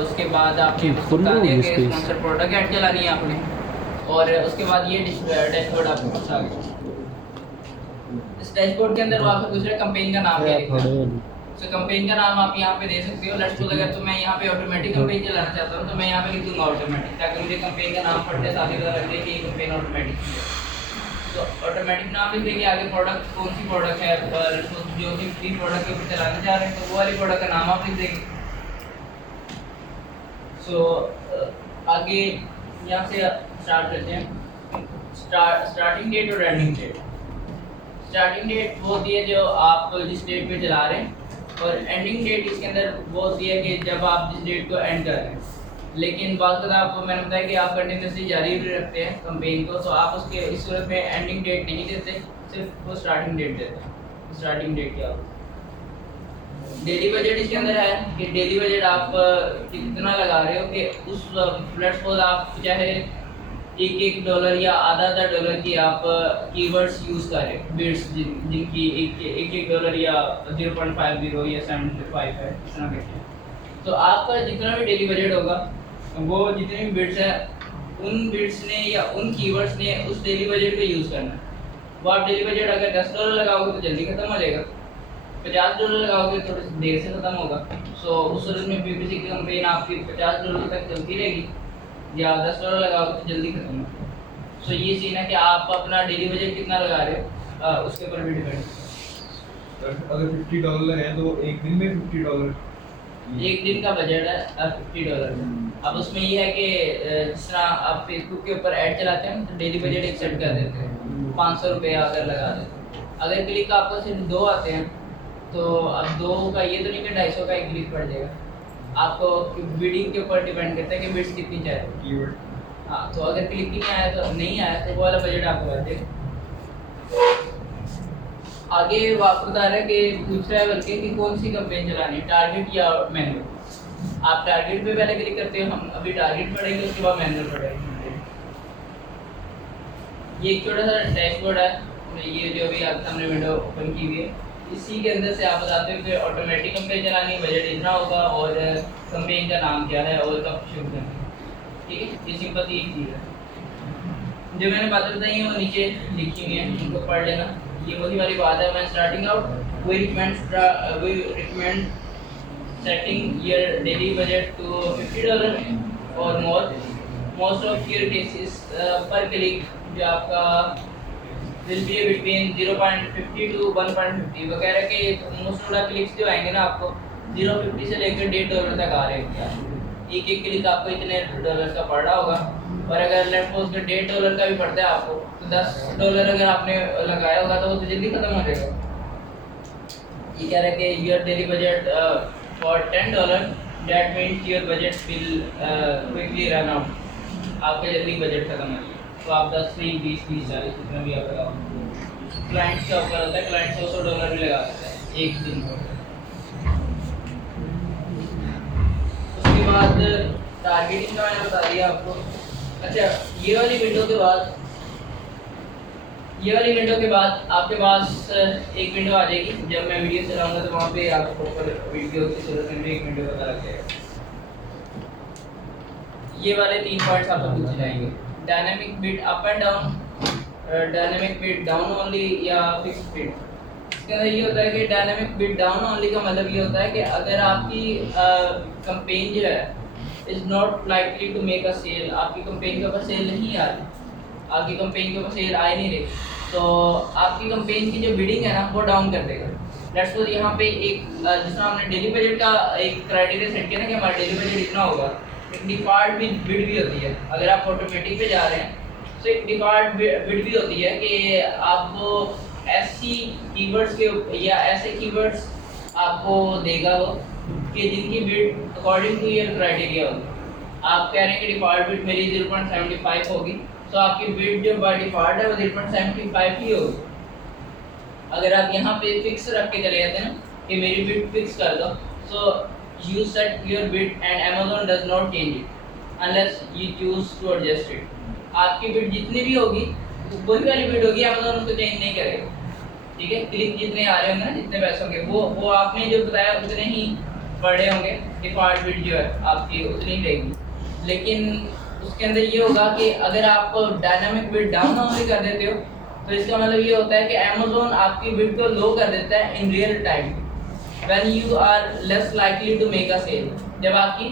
उसके बाद आपने बता दिया कि स्पॉन्सर प्रोडक्ट ऐड चलानी है आपने, और उसके बाद ये डैशबोर्ड आपके पास आ गया। इस डैशबोर्ड के अंदर वो आपको दूसरे कंपेन का नाम क्या लिखना है, तो कंपेन का नाम आप यहाँ पे दे सकते हो। लेट्स सपोज अगर तो मैं यहाँ पे ऑटोमेटिक कंपेन चलाना चाहता हूँ तो मैं यहाँ पे लिख दूंगा ऑटोमेटिक, ताकि मुझे कंपेन का नाम पढ़ते साथ ही पता लग जाए कि ये कंपेन ऑटोमेटिक है। तो ऑटोमेटिक नाम लिख देंगे, आगे प्रोडक्ट कौन सी प्रोडक्ट है, और जो भी फ्री प्रोडक्ट के ऊपर चलाना चाह रहे हैं तो वो वाली प्रोडक्ट का नाम आप लिख देंगे। सो आगे यहाँ से स्टार्ट करते हैं। स्टार्टिंग डेट और एंडिंग डेट। स्टार्टिंग डेट वो होती है जो आप जिस डेट पे चला रहे हैं, और एंडिंग डेट इसके अंदर वो होती है कि जब आप जिस डेट को एंड कर रहे हैं। लेकिन बात आपको मैंने बताया कि आप कंटिन्यूसली जारी भी रखते हैं कंपेन को, तो आप उसके इस सूरत में एंडिंग डेट नहीं देते, सिर्फ वो स्टार्टिंग डेट देते हैं। स्टार्टिंग डेट क्या होती है? डेली बजट इसके अंदर है कि डेली बजट आप कितना लगा रहे हो, कि उस लेट्स सपोज आप चाहे $1 या आधा डॉलर की आप कीवर्ड्स यूज़ कर रहे हो, बिट्स जिनकी $1 या 0.50 या 75 है, इस तरह के। तो आपका जितना भी डेली बजट होगा, वो जितने भी बिट्स है उन बिट्स ने या उन कीवर्ड्स ने उस डेली बजट को यूज़ करना है। वो आप डेली बजट अगर $10 लगाओगे तो जल्दी खत्म हो जाएगा, $50 लगाओगे तो थोड़ी देर से खत्म होगा। सो उस सूरत में PPC की कंपेन आपकी $50 तक चलती रहेगी, या $10 लगाओगे तो जल्दी खत्म होगा। सो ये सीन है कि आप अपना डेली बजट कितना लगा रहे हो, उसके ऊपर भी डिपेंड। अगर $50 है तो एक दिन में $50, एक दिन का बजट है $50। अब उसमें ये है कि जिस तरह आप फेसबुक के ऊपर ऐड चलाते हैं तो डेली बजट एक सेट कर देते हैं, 500 रुपये अगर लगा देते हैं। अगर क्लिक आपको सिर्फ 2 आते हैं तो अब 2 का ये तो नहीं कि 250 का एक क्लिक पड़ जाएगा, आपको बिडिंग के ऊपर डिपेंड करता है कि बिट्स कितनी चाहिए। हाँ, तो अगर क्लिक ही नहीं आया तो वो वाला बजट आपको बढ़ जाएगा। आगे वो आपको बता रहा है कि पूछ रहा है बल्कि कि कौन सी कंपेन चलानी है, टारगेट या मैनुअल। आप टारगेट पे पहले क्लिक करते हैं, हम अभी टारगेट पढ़ेंगे, उसके बाद मैनुअल पढ़ेंगे। ये एक छोटा सा डैशबोर्ड है, ये जो भी आपके सामने विंडो ओपन की हुई है, इसी के अंदर से आप बताते हो कि ऑटोमेटिक कंपेन चलानी, बजट इतना होगा और कंपेन का नाम क्या है और कब शुरू करना है। ठीक है, ये सिंपल सी चीज़ है। जो मैंने बातें बताई हैं वो नीचे लिखी हुई हैं, उनको पढ़ लेना। ये वही वाली बात है, मैं starting out we recommend setting your daily budget to $50 or more. Most of your cases पर क्लिक जो आपका विल बी बिटवीन 0.50 to 1.50। वो कह रहा है कि मोस्ट ऑफ द क्लिक्स जो आएंगे ना आपको 0.50 से लेकर $1.5 तक आ रहे हैं। एक क्लिक आपको इतने डॉलर का पड़ रहा होगा, और अगर लेट्स सपोज कि $1.5 का भी पड़ता है आपको, तो $10 अगर आपने लगाया होगा तो वो तो जल्दी खत्म हो जाएगा। ये कह रहा है कि your daily budget for $10 that means your budget will quickly run out. आपका जल्दी बजट खत्म हो जाएगा, तो आप 10, 20, 40 जितना भी आप लगाओ। क्लाइंट्स का ऊपर होता है, क्लाइंट $100 भी लगा सकता है एक दिन में। उसके बाद टारगेटिंग का मैंने बता दिया आपको। अच्छा, ये वाली विंडो के बाद आपके पास एक विंडो आ जाएगी। जब मैं वीडियो चलाऊंगा तो वहाँ पे आपको प्रॉपर वीडियो की सूरत में एक विंडो पता लग जाएगा। ये वाले 3 पॉइंट्स आपको पूछे जाएंगे, dynamic bid up and down, dynamic bit down only या फिक्स्ड बिट। इसके अंदर ये होता है कि डायनामिक बिट डाउन ओनली का मतलब ये होता है कि अगर आपकी कंपेन जो है is not likely to make a sale, आपकी कंपेन के ऊपर सेल नहीं आ रही, आपकी कंपेन के ऊपर सेल आ ही नहीं रही, तो आपकी कंपेन की जो बिडिंग है ना वो डाउन कर देगा। लेट्स सपोज यहाँ पे एक जिस तरह हमने डेली बजट का एक क्राइटेरिया सेट किया ना कि हमारा डेली बजट इतना होगा, एक डिफॉल्ट बिड भी होती है। अगर आप ऑटोमेटिक पे जा रहे हैं तो एक डिफॉल्ट बिड भी होती है कि आपको ऐसी कीवर्ड्स के या ऐसे कीवर्ड्स आपको देगा वो कि जिनकी bid according to your criteria होगी। आप कह रहे हैं कि डिफॉल्ट बिड मेरी 0.75 होगी, तो आपकी बिड जो बाय डिफॉल्ट है वो 0.75 ही होगी। अगर आप यहाँ पे फिक्स रख के चले जाते हैं ना कि मेरी बिड फिक्स कर दो, सो you set your bid and Amazon does not change it unless you choose to adjust it। आपकी बिड जितनी भी होगी वही वाली बिड होगी, Amazon उसको चेंज नहीं करेगा। ठीक है, क्लिक जितने आ रहे होंगे ना, जितने पैसों के, वो आपने जो बताया उतने ही पड़े होंगे, डिफ़ॉल्ट बिट जो है आपकी उतनी रहेगी। लेकिन उसके अंदर ये होगा कि अगर आप डायनामिक बिट डाउन ओनली कर देते हो तो इसका मतलब ये होता है कि अमेज़न आपकी बिट को लो कर देता है in real time when you are less likely to make a sale. जब आपकी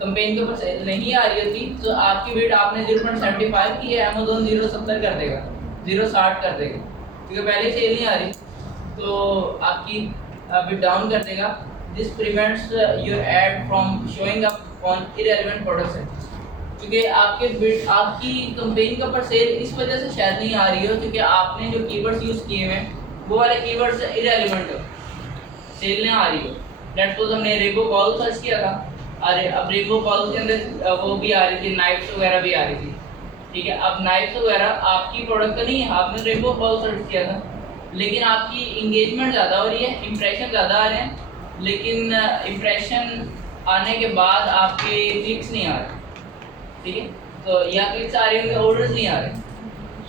कंपेन के ऊपर सेल नहीं आ रही होती तो आपकी बिट आपने 0.75 की है, अमेज़न 0.70 कर देगा, 0.60 कर देगा, क्योंकि पहले सेल नहीं आ रही तो आपकी बिट डाउन कर देगा। This prevents your add from showing up on irrelevant products, क्योंकि आपके बिट आपकी कंपेन के ऊपर सेल इस वजह से शायद नहीं आ रही हो क्योंकि आपने जो कीवर्ड्स यूज़ किए हुए हैं वो वाले कीवर्ड्स इररिलेवेंट हो, सेल नहीं आ रही हो। लेट्स सपोज हमने रेगो बॉल सर्च किया था, अरे अब रेगो बॉल के अंदर वो भी आ रही थी, नाइफ्स वगैरह भी आ रही थी, ठीक है। अब नाइफ्स वगैरह आपकी प्रोडक्ट तो नहीं है, आपने रेगो बॉल सर्च किया था, लेकिन आपकी इंगेजमेंट ज़्यादा हो रही है, इंप्रेशन ज़्यादा आ रहे हैं, लेकिन इंप्रेशन आने के बाद आपके क्लिक्स नहीं आ रहे, ठीक है। तो या क्लिक्स आ रहे होंगे, ऑर्डर्स नहीं आ रहे।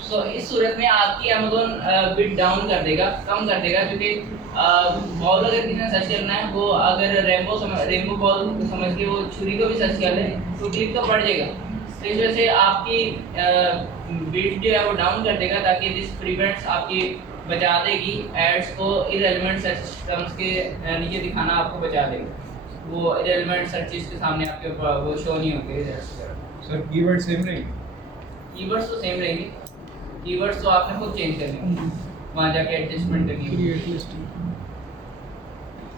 सो इस सूरत में आपकी अमेज़न बिट डाउन कर देगा, कम कर देगा, क्योंकि बॉल अगर किसी ने सर्च करना है वो अगर रेनबो बॉल समझ के वो छुरी को भी सर्च कर ले तो क्लिक तो बढ़ जाएगा। तो इस वजह से आपकी बिट जो है वो डाउन कर देगा ताकि दिस प्रिवेंट्स आपकी बचा देगी एड्स को इररिलेवेंट सर्च टर्म्स के नीचे दिखाना आपको बचा देगा, वो इररिलेवेंट सर्चेस के सामने आपके वो शो नहीं होंगे रिजल्ट्स वगैरह। सर कीवर्ड सेम रहेंगे? कीवर्ड्स तो सेम रहेंगे, कीवर्ड्स तो आपने खुद चेंज करने होंगे, वहाँ जाके एडजस्टमेंट करनी होगी। Create list.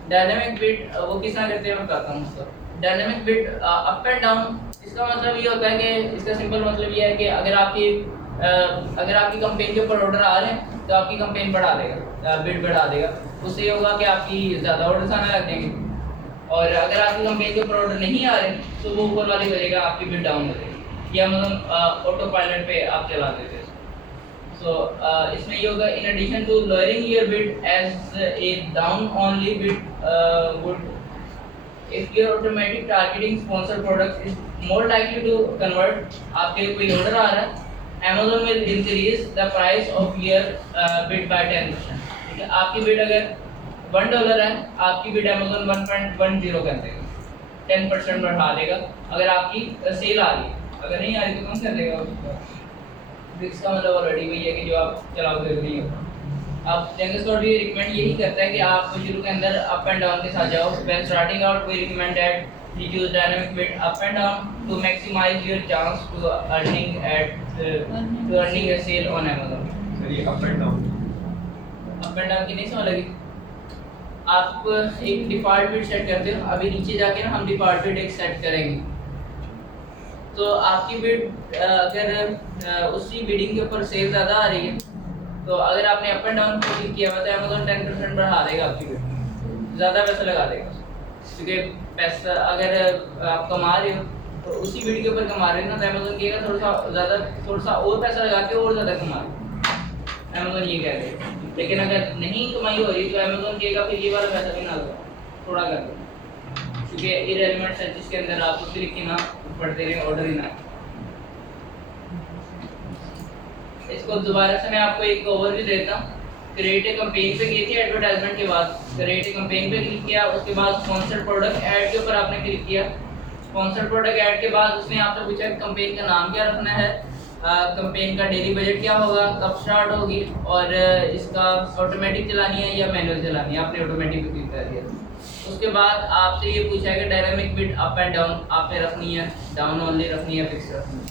डायनामिक बिट वो किस तरह करते हैं मैं बताता हूँ उसको। Dynamic bid up and down, इसका मतलब ये होता है कि इसका सिंपल मतलब ये है कि अगर आपकी कंपेन के ऊपर ऑर्डर आ रहे हैं तो आपकी कंपेन बढ़ा देगा, बिट बढ़ा देगा। उससे ये होगा कि आपकी ज़्यादा ऑर्डर्स आने लग जाएंगे, और अगर आपकी कंपेन के ऊपर ऑर्डर नहीं आ रहे तो वो ऊपर वाली वजह आपकी बिट डाउन हो जाएगी। या मतलब ऑटो पायलट पे आप चला देते हैं। सो इसमें ये होगा, in addition to lowering your bid as a down only bid would if your automatic targeting sponsor products is more likely to convert, आपके कोई ऑर्डर आ रहा है, Amazon will increase the price of your bid by 10%, ठीक है। आपकी bid अगर $1 है, आपकी बिड Amazon 1.10 कर देगा, 10% बढ़ा देगा अगर आपकी सेल आ रही है, अगर नहीं आ रही तो कम कर देगा उसका। इसका मतलब ऑलरेडी वही है कि जो आप चलाओगे नहीं होगा। अब जेंकिंस कोड भी रिकमेंड यही करता है कि आप शुरू के अंदर अप एंड डाउन के साथ जाओ। When starting out we recommend that you use dynamic bid up and down to maximise your chance to earning a sale on Amazon। Sir ये अप एंड डाउन की नहीं समझ लगी? आप एक डिफ़ॉल्ट बिट सेट करते हो, अभी नीचे जाके ना हम डिफ़ॉल्ट बिट एक सेट करेंगे। तो आपकी बिट अगर उसी बिडिंग के ऊपर सेल ज़्यादा आ रही है तो अगर आपने अप एंड डाउन पे क्लिक किया हुआ तो Amazon 10% बढ़ा देगा आपकी बिट, ज़्यादा पैसा लगा देगा, क्योंकि पैसा अगर आप कमा रहे हो तो उसी बिट के ऊपर कमा रहे हो ना, तो Amazon कहेगा थोड़ा सा और पैसा लगा के और ज़्यादा कमा रहे, Amazon ये कह रहे हैं। लेकिन अगर नहीं कमाई हो रही तो Amazon कहेगा फिर ये वाला पैसा भी ना दो, थोड़ा कर दो, क्योंकि इररिलेवेंट सर्चेस के अंदर आपको क्लिक ही ना पढ़ते रहे, ऑर्डर ही ना। इसको दोबारा से मैं आपको एक ओवरव्यू देता हूँ। क्रिएट ए कैंपेन पे गई थी एडवर्टाइजमेंट के बाद, क्रिएट ए कैंपेन पे क्लिक किया, उसके बाद स्पॉन्सर्ड प्रोडक्ट ऐड के ऊपर आपने क्लिक किया। स्पॉन्सर्ड प्रोडक्ट ऐड के बाद उसने आपसे पूछा कि कैंपेन का नाम क्या रखना है, कैंपेन का डेली बजट क्या होगा, कब स्टार्ट होगी, और इसका ऑटोमेटिक चलानी है या मैनुअल चलानी है। आपने ऑटोमेटिक पे क्लिक कर दिया। उसके बाद आपसे ये पूछा है कि dynamic bid up and down आपने रखनी है, डाउन ओनली रखनी है, फिक्स रखनी है।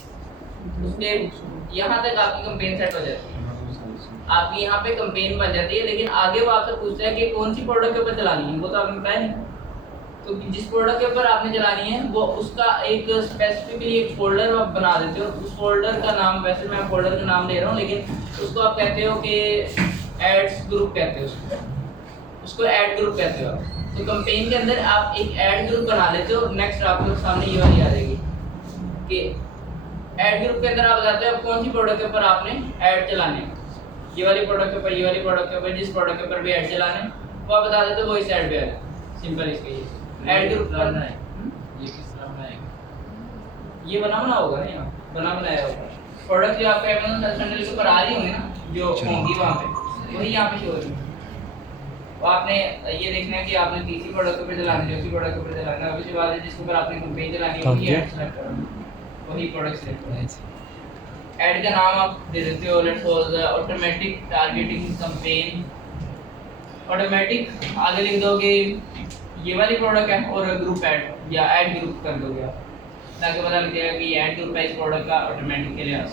उसके यहाँ तक आपकी कैंपेन सेट हो जाती है, आपकी यहाँ पे कैंपेन बन जाती है। लेकिन आगे वो आपसे पूछता है कि कौन सी प्रोडक्ट के ऊपर चलानी है, वो तो आपने बताया नहीं। तो जिस प्रोडक्ट के ऊपर आपने चलानी है वो उसका एक स्पेसिफिकली एक फोल्डर आप बना देते हो। उस फोल्डर का नाम, वैसे मैं फोल्डर का नाम ले रहा हूँ, लेकिन उसको आप कहते हो कि एड्स ग्रुप कहते हो, उसको ऐड ग्रुप कहते हो। तो कैंपेन के अंदर आप एक ऐड ग्रुप बना लेते हो। नेक्स्ट आपके सामने ये वाली आ जाएगी कि ऐड ग्रुप के अंदर आप बताते हो कौन सी प्रोडक्ट के ऊपर आपने ऐड चलाने हैं, ये वाली प्रोडक्ट के ऊपर, ये वाली प्रोडक्ट के ऊपर, जिस प्रोडक्ट के ऊपर भी ऐड चलाने हैं वो आप बता देते हो, वो इस ऐड पे है। सिंपल इसका ये ऐड ग्रुप करना है। ये किस तरह बनाएगा? ये बना होगा ना, यहाँ बनाया होगा। प्रोडक्ट जो आपके Amazon सर्च हैंडल के ऊपर आ रही होंगी ना, जो होंगी वहाँ पे, वही यहाँ पे शो होगी। तो आपने ये देखना है कि आपने तीसरी प्रोडक्ट के ऊपर चलाना है, चौथी प्रोडक्ट के ऊपर चलाना है, अब इसके बाद जिसके ऊपर आपने कैंपेन चलानी है वही ऐड सेलेक्ट करना, वही प्रोडक्ट सेलेक्ट करना। ऐड का नाम आप दे देते हो, let's suppose automatic targeting campaign. Automatic आगे लिख दोगे ये वाली प्रोडक्ट है और ग्रुप ऐड या ऐड ग्रुप कर दोगे आप, ताकि पता लग जाएगा कि ऐड ग्रुप है इस प्रोडक्ट का ऑटोमेटिक के लिहाज।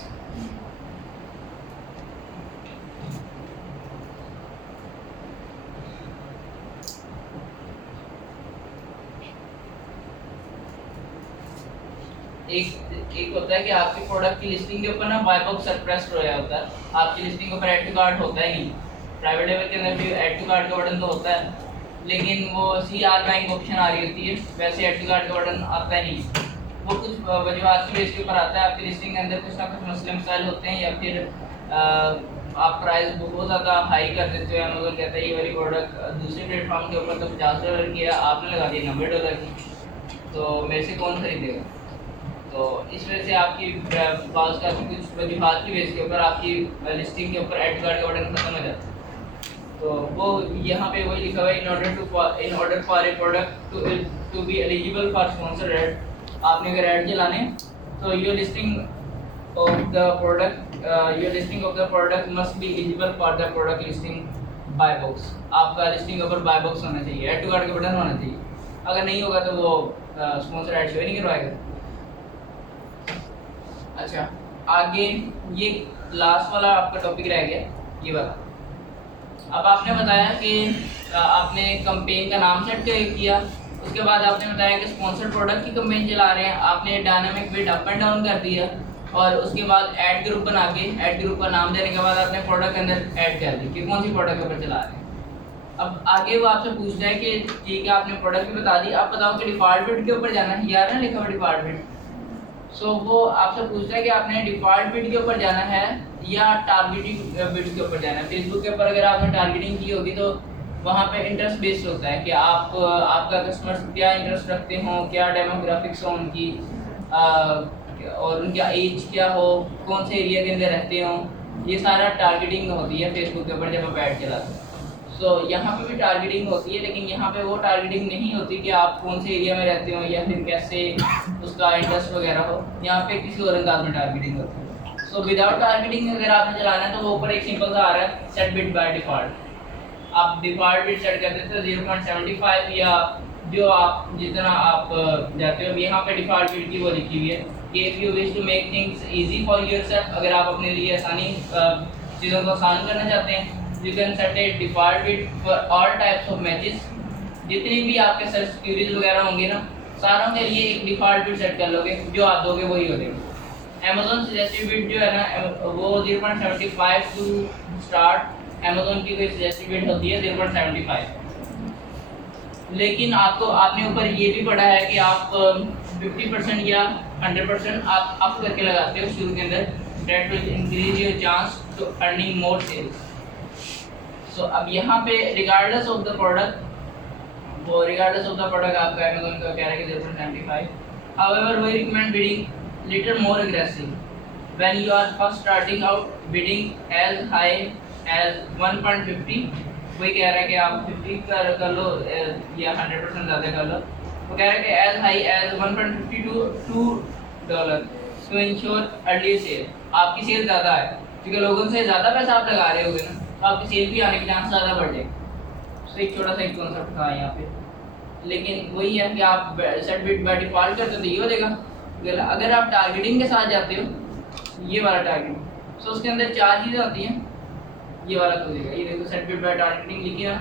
एक होता है कि आपके प्रोडक्ट की लिस्टिंग के ऊपर ना बाय बॉक्स सरप्रेस्ड हो गया होता है, आपकी लिस्टिंग के ऊपर ऐड टू कार्ट होता ही नहीं। प्राइवेट लेवल के अंदर भी ऐड टू कार्ट का बटन तो होता है, लेकिन वो CR बैंक ऑप्शन आ रही होती है, वैसे ऐड टू कार्ट का बटन आता ही नहीं। वो कुछ वजूहत की बेस के ऊपर आता है, आपकी लिस्टिंग के अंदर कुछ ना कुछ मसले मसाइल होते हैं, या फिर आप प्राइस बहुत ज़्यादा हाई कर देते हो। अमेज़न कहता है ये वाली प्रोडक्ट दूसरे प्लेटफॉर्म के ऊपर तो $50 की है, आपने लगा दिया $90 की, तो मेरे से कौन खरीदेगा। तो इस वजह से आपकी बाज़ का कुछ वजूहत की बेस के ऊपर आपकी लिस्टिंग के ऊपर ऐड टू कार्ट का बटन खत्म हो जाता है। तो वो यहाँ पे वही लिखा हुआ है, in order for a product to be eligible for sponsor ad. आपने अगर ऐड चलाने तो your listing of the product must be eligible for the product listing buy box. आपका लिस्टिंग के ऊपर बाय बॉक्स होना चाहिए, ऐड टू कार्ट का बटन होना चाहिए। अगर नहीं होगा तो वो स्पॉन्सर ऐड शो नहीं करवाएगा। अच्छा, आगे ये लास्ट वाला आपका टॉपिक रह गया, ये वाला। अब आपने बताया कि आपने कैंपेन का नाम सेट किया, उसके बाद आपने बताया कि स्पॉन्सर्ड प्रोडक्ट की कैंपेन चला रहे हैं, आपने dynamic bid up and down कर दिया, और उसके बाद ऐड ग्रुप बना के ऐड ग्रुप का नाम देने के बाद आपने प्रोडक्ट के अंदर ऐड कर दी कि कौन सी प्रोडक्ट के ऊपर चला रहे हैं। अब आगे वो आपसे पूछता है कि ठीक है आपने प्रोडक्ट भी बता दी, अब बताओ कि डिफ़ॉल्ट बिड के ऊपर जाना है, यार ना लिखा हुआ डिफ़ॉल्ट बिड। सो वो आपसे पूछता है कि आपने डिफ़ॉल्ट बिड के ऊपर जाना है या टारगेटिंग बिड के ऊपर जाना है। फेसबुक के ऊपर अगर आपने टारगेटिंग की होगी तो वहाँ पे इंटरेस्ट बेस्ड होता है कि आप आपका कस्टमर्स क्या इंटरेस्ट रखते हो, क्या डेमोग्राफिक्स हो उनकी, और उनका एज क्या हो, कौन से एरिया के अंदर रहते हो, ये सारा टारगेटिंग होती है फेसबुक के ऊपर जब आप ऐड चलाते हैं। सो यहाँ पे भी टारगेटिंग होती है, लेकिन यहाँ पे वो टारगेटिंग नहीं होती कि आप कौन से एरिया में रहते हो या फिर कैसे उसका इंटरेस्ट वगैरह हो, यहाँ पे किसी और अंदाज में टारगेटिंग होती है। सो विदाउट टारगेटिंग अगर आपने चलाना है तो वो ऊपर एक सिंपल सा आ रहा है, सेट बिड बाय डिफ़ॉल्ट। आप डिफ़ॉल्ट बिड सेट कर देते हो 0.75 या जो आप जितना आप जाते हो। यहाँ पे डिफ़ॉल्ट बिड की वो लिखी हुई है कि if you wish to make things easy for yourself, अगर आप अपने लिए आसानी चीज़ों को आसान करना चाहते हैं, you can set A default bid for all types of matches. जितनी भी आपके सर्च क्वेरीज वगैरह होंगे ना, सारों के लिए एक डिफ़ॉल्ट बिड सेट कर लोगे, जो आप दोगे वही हो देगा। अमेज़न सजेस्टेड बिड जो है ना वो 0.75 टू स्टार्ट। अमेज़न की कोई सजेस्टेड बिड होती है 0.75, लेकिन आपने ऊपर ये भी पढ़ा है कि आप 50% या 100% आप अप करके लगाते हो शुरू के अंदर, that will increase your chance to earning more sales. So अब यहाँ पे रिगार्डलेस ऑफ द प्रोडक्ट, वो रिगार्डलेस ऑफ द प्रोडक्ट आपका अमेज़न का कह रहा है कि 0.75। However we recommend bidding little more aggressive when you are first starting out, bidding as high as 1.50। वही कह रहा है कि आप 50 कर लो या 100% ज़्यादा कर लो। वो कह रहा है कि as high as 1.50 to $2 to ensure early sale. आपकी सेल ज़्यादा है क्योंकि लोगों से ज़्यादा पैसा आप लगा रहे होगे ना, तो आपकी सेल भी आने के चांस ज़्यादा बढ़ जाएगा। तो एक छोटा सा एक कॉन्सेप्ट था यहाँ पे, लेकिन वही है कि आप सेट बिड बाय डिफ़ॉल्ट करते तो ये हो जाएगा। अगर आप टारगेटिंग के साथ जाते हो, ये वाला टारगेटिंग, तो उसके अंदर 4 चीज़ें होती हैं। ये वाला तो देगा, ये देखो सेट बिड बाय टारगेटिंग लिखी है,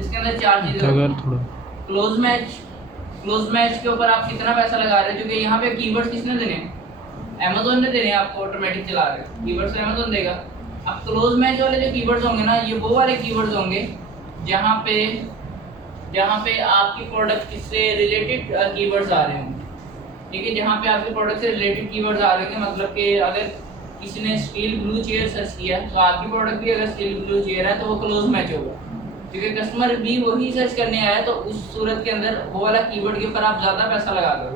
इसके अंदर 4 चीज़ें होती हैं। क्लोज मैच के ऊपर आप कितना पैसा लगा रहे हो, क्योंकि यहाँ पे कीवर्ड्स किसने देने हैं, अमेज़न ने देने हैं आपको, ऑटोमेटिक चला रहे हैं कीवर्ड्स तो अमेज़न देगा। अब क्लोज मैच वाले जो कीवर्ड्स होंगे ना, ये वो वाले कीवर्ड्स होंगे जहाँ पे आपकी प्रोडक्ट से रिलेटेड कीवर्ड्स आ रहे होंगे, ठीक है। जहाँ पे आपके प्रोडक्ट से रिलेटेड कीवर्ड्स आ रहे होंगे, मतलब कि अगर किसी ने स्टील ब्लू चेयर सर्च किया तो आपकी प्रोडक्ट भी अगर स्टील ब्लू चेयर है तो वो क्लोज मैच होगा, क्योंकि कस्टमर भी वही सर्च करने आया। तो उस सूरत के अंदर वो वाला कीवर्ड के ऊपर आप ज़्यादा पैसा लगा दो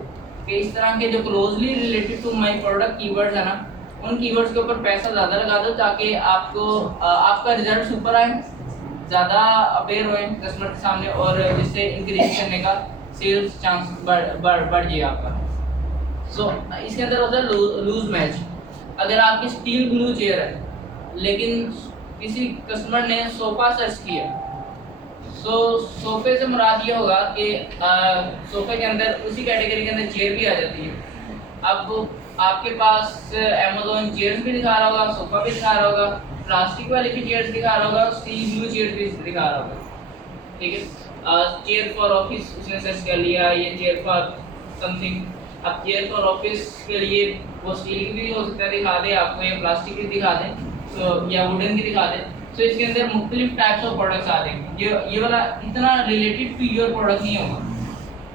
कि इस तरह के जो closely related to my product keywords है ना, उन कीवर्ड्स के ऊपर पैसा ज़्यादा लगा दो ताकि आपको आपका रिजल्ट ऊपर आए ज़्यादा अपेयर होए कस्टमर के सामने और जिससे इंक्रीज करने का सेल्स चांस बढ़ जाए आपका। सो इसके अंदर होता है लूज मैच। अगर आपकी स्टील ब्लू चेयर है लेकिन किसी कस्टमर ने सोफा सर्च किया, सो सोफे से मुराद ये होगा कि सोफे के अंदर उसी कैटेगरी के अंदर चेयर भी आ जाती है। अब आपके पास अमेज़न चेयर्स भी दिखा रहा होगा, सोफा भी दिखा रहा होगा, प्लास्टिक वाले की चेयर्स दिखा रहा होगा, स्टील ब्लू चेयर्स भी दिखा रहा होगा, ठीक है। चेयर फॉर ऑफिस उसने सर्च कर लिया, ये चेयर फॉर समथिंग। अब चेयर फॉर ऑफिस के लिए वो स्टील की भी हो सकता है दिखा दे आपको, या प्लास्टिक की दिखा दे, तो या वुडन की दिखा दे। तो इसके अंदर मुख्तलिफ टाइप्स ऑफ प्रोडक्ट्स आ जाएंगे। ये वाला इतना रिलेटेड टू योर प्रोडक्ट नहीं होगा।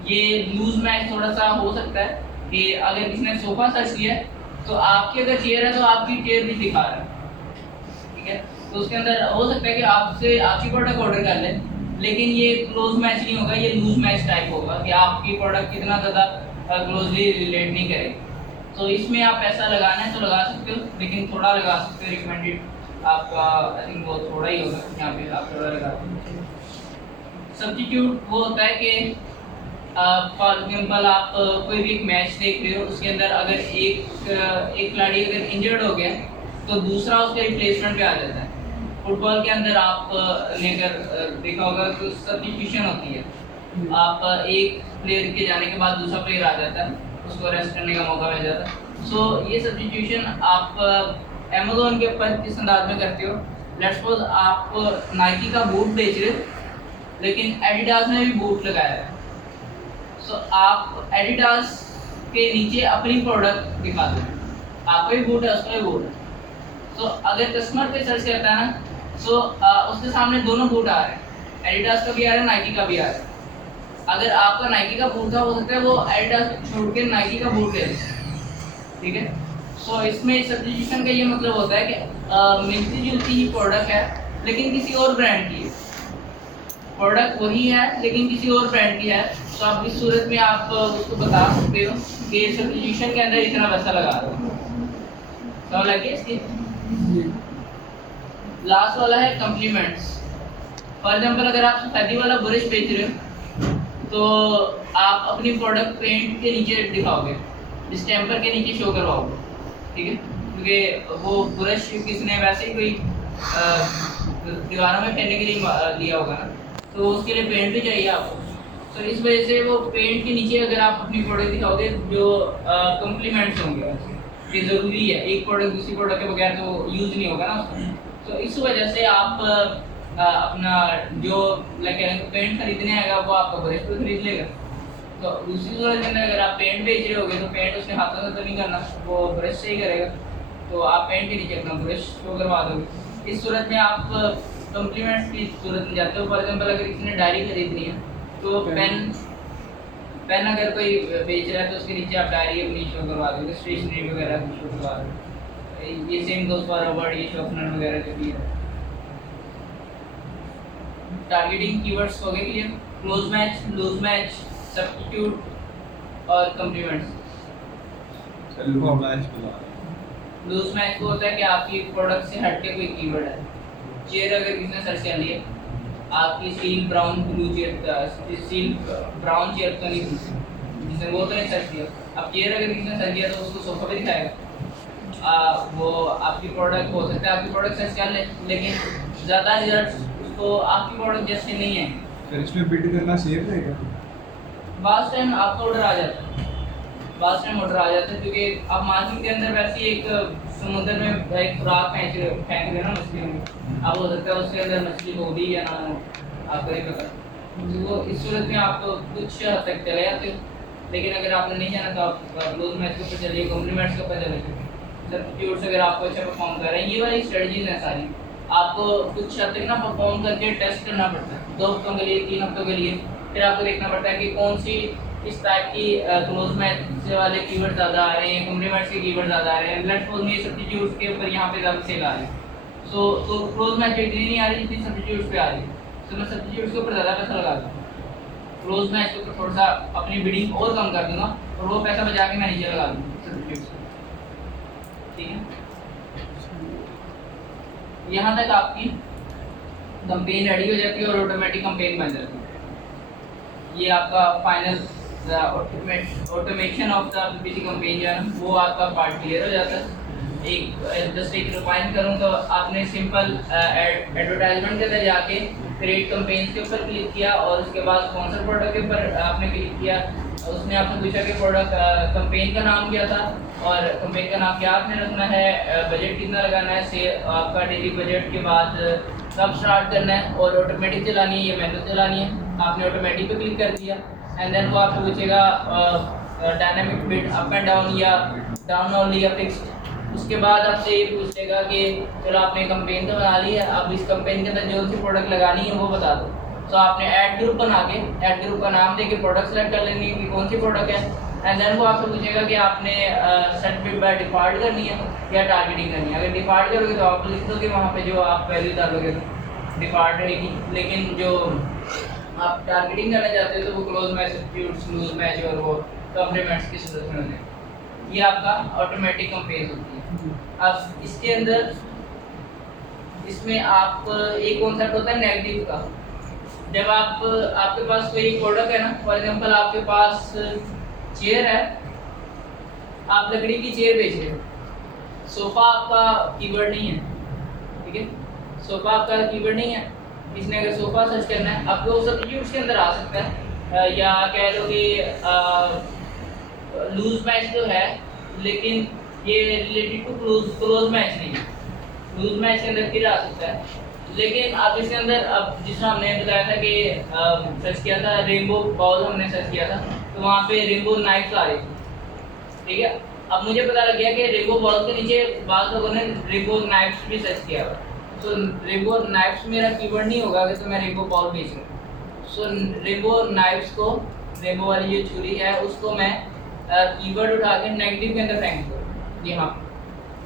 ये लूज मैच थोड़ा सा हो सकता है कि अगर किसी ने सोफा सर्च किया है तो आपकी अगर चेयर है तो आपकी चेयर भी दिखा रहा है, ठीक है। तो उसके अंदर हो सकता है कि आपसे आपकी प्रोडक्ट ऑर्डर कर ले, लेकिन ये क्लोज मैच नहीं होगा, ये लूज मैच टाइप होगा कि आपकी प्रोडक्ट कितना ज़्यादा क्लोजली रिलेट नहीं करे। तो इसमें आप पैसा लगाना है तो लगा सकते हो, लेकिन थोड़ा लगा सकते हो। रिकमेंडेड आपका आई थिंक वो थोड़ा ही होगा, यहाँ पे आप थोड़ा लगा सकते हो। सब्स्टिट्यूट वो होता है कि फॉर एग्जाम्पल आप कोई भी एक मैच देख रहे हो, उसके अंदर अगर एक खिलाड़ी अगर इंजर्ड हो गया तो दूसरा उसके रिप्लेसमेंट पे आ जाता है। फुटबॉल के अंदर आप ने अगर देखा होगा तो सब्स्टिट्यूशन होती है। आप एक प्लेयर के जाने के बाद दूसरा प्लेयर आ जाता है, उसको रेस्ट करने का मौका मिल जाता है। सो ये सब्स्टिट्यूशन आप अमेज़न के ऊपर किस अंदाज में करते हो। लेट्स सपोज आप नाइकी का बूट बेच रहे हो लेकिन एडिडास ने भी बूट लगाया है, सो आप एडिडास के नीचे अपनी प्रोडक्ट दिखा दो, आपका भी बूट है उसका भी बूट है। सो अगर कस्टमर पे सर्च करता है ना, सो उसके सामने दोनों बूट आ रहे हैं, एडिडास का भी आ रहा है, नाइकी का भी आ रहा है। अगर आपका नाइकी का बूट था, हो सकता है वो एडिडास छोड़ के नाइकी का बूट ले, ठीक है। सो इसमें सब्स्टिट्यूशन का ये मतलब होता है कि मिलती जुलती ही प्रोडक्ट है लेकिन किसी और ब्रांड की है, प्रोडक्ट वही है लेकिन किसी और ब्रांड की है। तो आप इस सूरत में आप उसको बता सकते हो कि सब्स्टिट्यूशन के अंदर इतना पैसा लगा रहे हो। समझ लगे इसकी? लास्ट वाला है कम्प्लीमेंट्स। फॉर एग्जांपल अगर आप सफेदी वाला ब्रश बेच रहे हो तो आप अपनी प्रोडक्ट पेंट के नीचे दिखाओगे, स्टैम्पर के नीचे शो करवाओगे, ठीक है। क्योंकि वो ब्रश किसने वैसे ही कोई दीवारों में फेरने के लिए लिया होगा ना, तो उसके लिए पेंट भी चाहिए आपको। तो इस वजह से वो पेंट के नीचे अगर आप अपनी प्रोडक्ट दिखाओगे जो कम्प्लीमेंट्स होंगे, ये ज़रूरी है। एक प्रोडक्ट दूसरी प्रोडक्ट के बगैर तो यूज़ नहीं होगा ना उसको। तो इस वजह से आप अपना जो लाइक पेंट खरीदने आएगा वो आपका ब्रश तो खरीद लेगा। तो दूसरी सूरत के अंदर अगर आप पेंट बेच रहे होगे तो पेंट उसके हाथों से तो नहीं करना, वो ब्रश से ही करेगा। तो आप पेंट के नीचे अपना ब्रश शो करवा दोगे। इस सूरत में आप कम्प्लीमेंट्स की सूरत में जाते हो। फॉर एग्जाम्पल अगर किसी ने डायरी खरीदनी है तो पेन अगर कोई बेच रहा है तो उसके नीचे आप डायरी अपनी शो करवा दोगे, स्टेशनरी वगैरह शो करवा दोगे। ये सेम गोज़ फॉर अबाउट ये शॉर्पनर वगैरह जो भी है। टारगेटिंग कीवर्ड्स हो गए clear. Close match, loose match, substitute और कम्प्लीमेंट्स। लूज मैच वो होता है कि आपकी प्रोडक्ट से हटके कोई कीवर्ड है। चेयर अगर किसी ने सर्च कर लिया, आपकी steel brown blue chair, steel brown chair तो नहीं जिसने वो तो नहीं सर्च किया। अब चेयर अगर किसी ने सर्च किया तो उसको सोफा पे दिखाएगा। वो आपकी प्रोडक्ट हो सकता है आपकी प्रोडक्ट सर्च कर ले, लेकिन ज़्यादा रिजल्ट उसको आपकी प्रोडक्ट जैसे नहीं है। फिर इसमें बिड करना सेफ रहेगा? बास टाइम आपका ऑर्डर आ जाता है, बास टाइम ऑर्डर आ जाता है, क्योंकि आप मार्केट के अंदर वैसे एक समुद्र में एक खुराक फेंक रहे ना मछली में, अब हो सकता है उसके अंदर मछली हो भी या ना हो, आपको नहीं पता। तो इस सूरत में आप कुछ हद तक चले जाते हो। लेकिन अगर आपने नहीं जाना तो आप क्लोज मैच के ऊपर चलिए, कॉम्प्लीमेंट्स के ऊपर चले, सब्स्टिट्यूट्स अगर आपको अच्छा परफॉर्म कर रहे हैं। ये वाली स्ट्रेटजीज हैं सारी। आपको कुछ हद तक ना परफॉर्म करके टेस्ट करना पड़ता है 2 हफ्तों के लिए, 3 हफ्तों के लिए। फिर आपको देखना पड़ता है कि कौन सी इस टाइप की क्लोज मैच वाले कीवर्ड ज़्यादा आ रहे हैं, कॉम्प्लीमेंट्स के कीवर्ड ज़्यादा आ रहे हैं। लेट्स सपोज ये सब्स्टिट्यूट्स के ऊपर यहाँ पे ज़्यादा सेल आ रही है, तो क्लोज मैच इतनी नहीं आ रही जितनी सब्स्टिट्यूट्स पे आ रही है। तो मैं सब्स्टिट्यूट्स के ऊपर ज़्यादा पैसा लगा दूँ, क्लोज मैच के ऊपर थोड़ा सा अपनी बिडिंग और कम कर दूँगा और वो पैसा बचा के मैं नीचे लगा दूँगा सब्स्टिट्यूट्स। ठीक है, यहाँ तक आपकी कंपेन रेडी हो जाती है और ऑटोमेटिक कंपेन बन जाती है। ये आपका final automation of the PPT campaign जो है ना, वो आपका पार्ट क्लियर हो जाता है। जस्ट एक रिफाइन करूँ तो आपने सिंपल एडवर्टाइजमेंट के अंदर जाके क्रिएट कंपेन के ऊपर क्लिक किया और उसके बाद स्पॉन्सर प्रोडक्ट के ऊपर आपने क्लिक किया। उसने आपसे पूछा कि प्रोडक्ट कंपेन का नाम क्या था और कंपेन का नाम क्या आपने रखना है, बजट कितना लगाना है, से आपका डेली बजट के बाद कब स्टार्ट करना है और ऑटोमेटिक चलानी है या मैनुअल चलानी है। आपने ऑटोमेटिक पे क्लिक कर दिया एंड देन वो आपको पूछेगा dynamic bid up and down या डाउन ओनली या फिक्स्ड। उसके बाद आपसे ये पूछेगा कि चलो आपने कंपेन तो बना ली है, अब इस कंपेन के अंदर जो सी प्रोडक्ट लगानी है वो बता दो। तो आपने ऐड ग्रुप बना के ऐड ग्रुप का नाम देके प्रोडक्ट सेलेक्ट कर लेनी है कि कौन सी प्रोडक्ट है एंड देन वो आपसे पूछेगा कि आपने सेट बिट बाय डिफॉल्ट करनी है या टारगेटिंग करनी है। अगर डिफॉल्ट करोगे तो आप लिख दोगे वहाँ पे जो आप वैल्यू डालोगे तो डिफॉल्ट रहेगी, लेकिन जो आप टारगेटिंग करना चाहते हो तो वो close match, substitutes, loose match और वो कॉम्प्लीमेंट्स की सूरत में होते हैं। ये आपका ऑटोमेटिक कंपेन होती है। अब इसके अंदर इसमें आप एक कॉन्सेप्ट होता है नेगेटिव का। जब आपके पास कोई प्रोडक्ट है ना, फॉर एग्जांपल आपके पास चेयर है, आप लकड़ी की चेयर बेच रहे हो, सोफ़ा आपका कीवर्ड नहीं है, ठीक है, सोफ़ा आपका कीवर्ड नहीं है। इसने अगर सोफ़ा सर्च करना है आपको सब्स्टिट्यूट्स के अंदर आ सकता है या कह लो कि लूज मैच तो है लेकिन ये रिलेटेड टू क्लोज मैच नहीं है, लूज मैच के अंदर फिर आ सकता है। लेकिन आप इसके अंदर अब जिस तरह हमने बताया था कि सर्च किया था रेनबो बॉल, हमने सर्च किया था तो वहाँ पे रेनबो नाइफ्स आ रही थी, ठीक है। अब मुझे पता लग गया कि रेनबो बॉल के नीचे बाद लोगों ने रेनबो नाइफ्स भी सर्च किया हुआ, तो रेनबो नाइफ्स मेरा कीवर्ड नहीं होगा कि तो मैं रेनबो बॉल बेच रहा हूँ। सो रेनबो नाइफ्स को, रेनबो वाली जो छुरी है उसको मैं कीवर्ड उठा के नेगेटिव के अंदर फेंक दो। जी हाँ,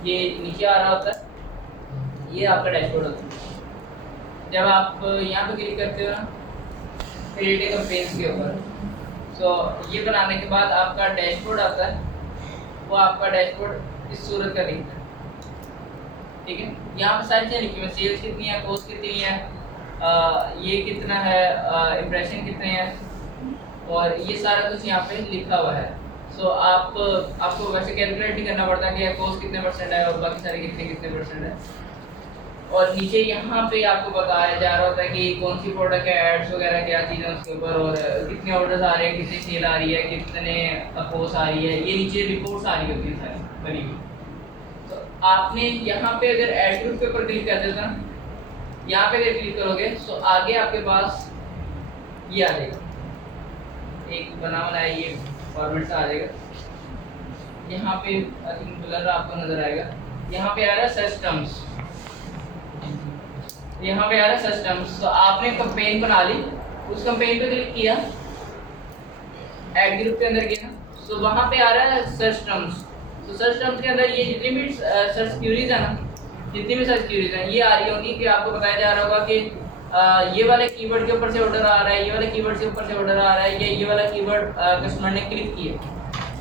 ये नीचे आ रहा होता है, ये आपका डैशबोर्ड होता है। जब आप यहाँ पे क्लिक करते हो ना क्रिएट ए कंपेन्स के ऊपर, सो ये बनाने के बाद आपका डैशबोर्ड आता है, वो आपका डैशबोर्ड इस सूरत का दिखता है, ठीक है। यहाँ पे सारी चीज़ें लिखी हुई, सेल्स कितनी है, कॉस्ट कितनी है, ये कितना है, इम्प्रेशन कितने हैं और ये सारा कुछ यहाँ पे लिखा हुआ है। सो आपको वैसे कैलकुलेट नहीं करना पड़ता कि कॉस्ट कितने परसेंट है और बाकी सारे कितने परसेंट है। और नीचे यहाँ पे आपको बताया जा रहा होता है कि कौन सी प्रोडक्ट है, एड्स वगैरह क्या चीज़ें उसके ऊपर और कितने ऑर्डर्स आ रहे हैं, कितनी सेल आ रही है, कितने कॉस्ट आ रही है, ये नीचे रिपोर्ट्स आ रही होती है सारी बनी हुई। तो आपने यहाँ पे अगर एड ग्रुप के ऊपर क्लिक कर देता, यहाँ पे अगर क्लिक करोगे तो आगे आपके पास ये आ जाएगा, एक बना बनाया ये फॉर्मेट आ जाएगा। यहाँ पे आई थिंक ब्लर आपको नजर आएगा, यहाँ पे आ रहा है सर्च टर्म्स, यहाँ पे आ रहा है सर्च टर्म्स। तो आपने कंपेन बना ली, उस कंपेन पे क्लिक किया, ऐड ग्रुप के अंदर गया, तो वहाँ पे आ रहा है सर्च टर्म्स। तो सर्च टर्म्स के अंदर ये जितनी भी सर्च क्यूरीज है ना, जितनी भी सर्च क्यूरीज हैं ये आ रही होंगी कि आपको बताया जा रहा होगा कि ये वाले कीवर्ड के ऊपर से ऑर्डर आ रहा है, ये वाले कीवर्ड से ऊपर से ऑर्डर आ रहा है, ये वाला कीवर्ड कस्टमर ने क्लिक किया।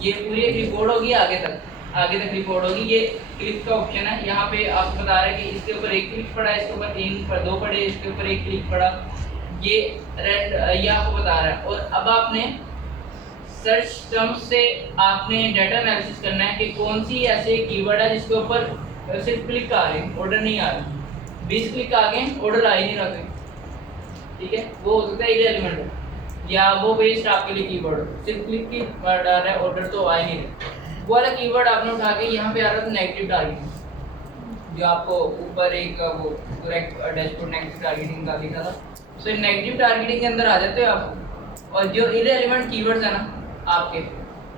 ये पूरी एक रिपोर्ट होगी, आगे तक रिपोर्ट होगी। ये क्लिक का ऑप्शन है, यहाँ पे आपको बता रहा है कि इसके ऊपर एक क्लिक पड़ा, इसके ऊपर 3 2 पड़े, इसके ऊपर एक क्लिक पड़ा, ये ये आपको बता रहा है। और अब आपने सर्च टर्म्स से आपने डाटा एनालिसिस करना है कि कौन सी ऐसे कीवर्ड है जिसके ऊपर सिर्फ क्लिक आ रहे हैं, ऑर्डर नहीं आ रहे। 20 क्लिक आ गए, ऑर्डर आ ही नहीं रहे, ठीक है। वो हो सकता है इरेलेवेंट या वो वेस्ट आपके लिए कीवर्ड, सिर्फ क्लिक की डाल रहा है, ऑर्डर तो आ ही नहीं रहे। वो वाला कीवर्ड आपने उठा के यहाँ पे आ रहा था नेगेटिव टारगेटिंग, जो आपको ऊपर एक वो करेक्ट डैशबोर्ड नेगेटिव टारगेटिंग का दिखा था। सो नेगेटिव टारगेटिंग के अंदर आ जाते हो आप, और जो इरेलेवेंट कीवर्ड्स है ना आपके,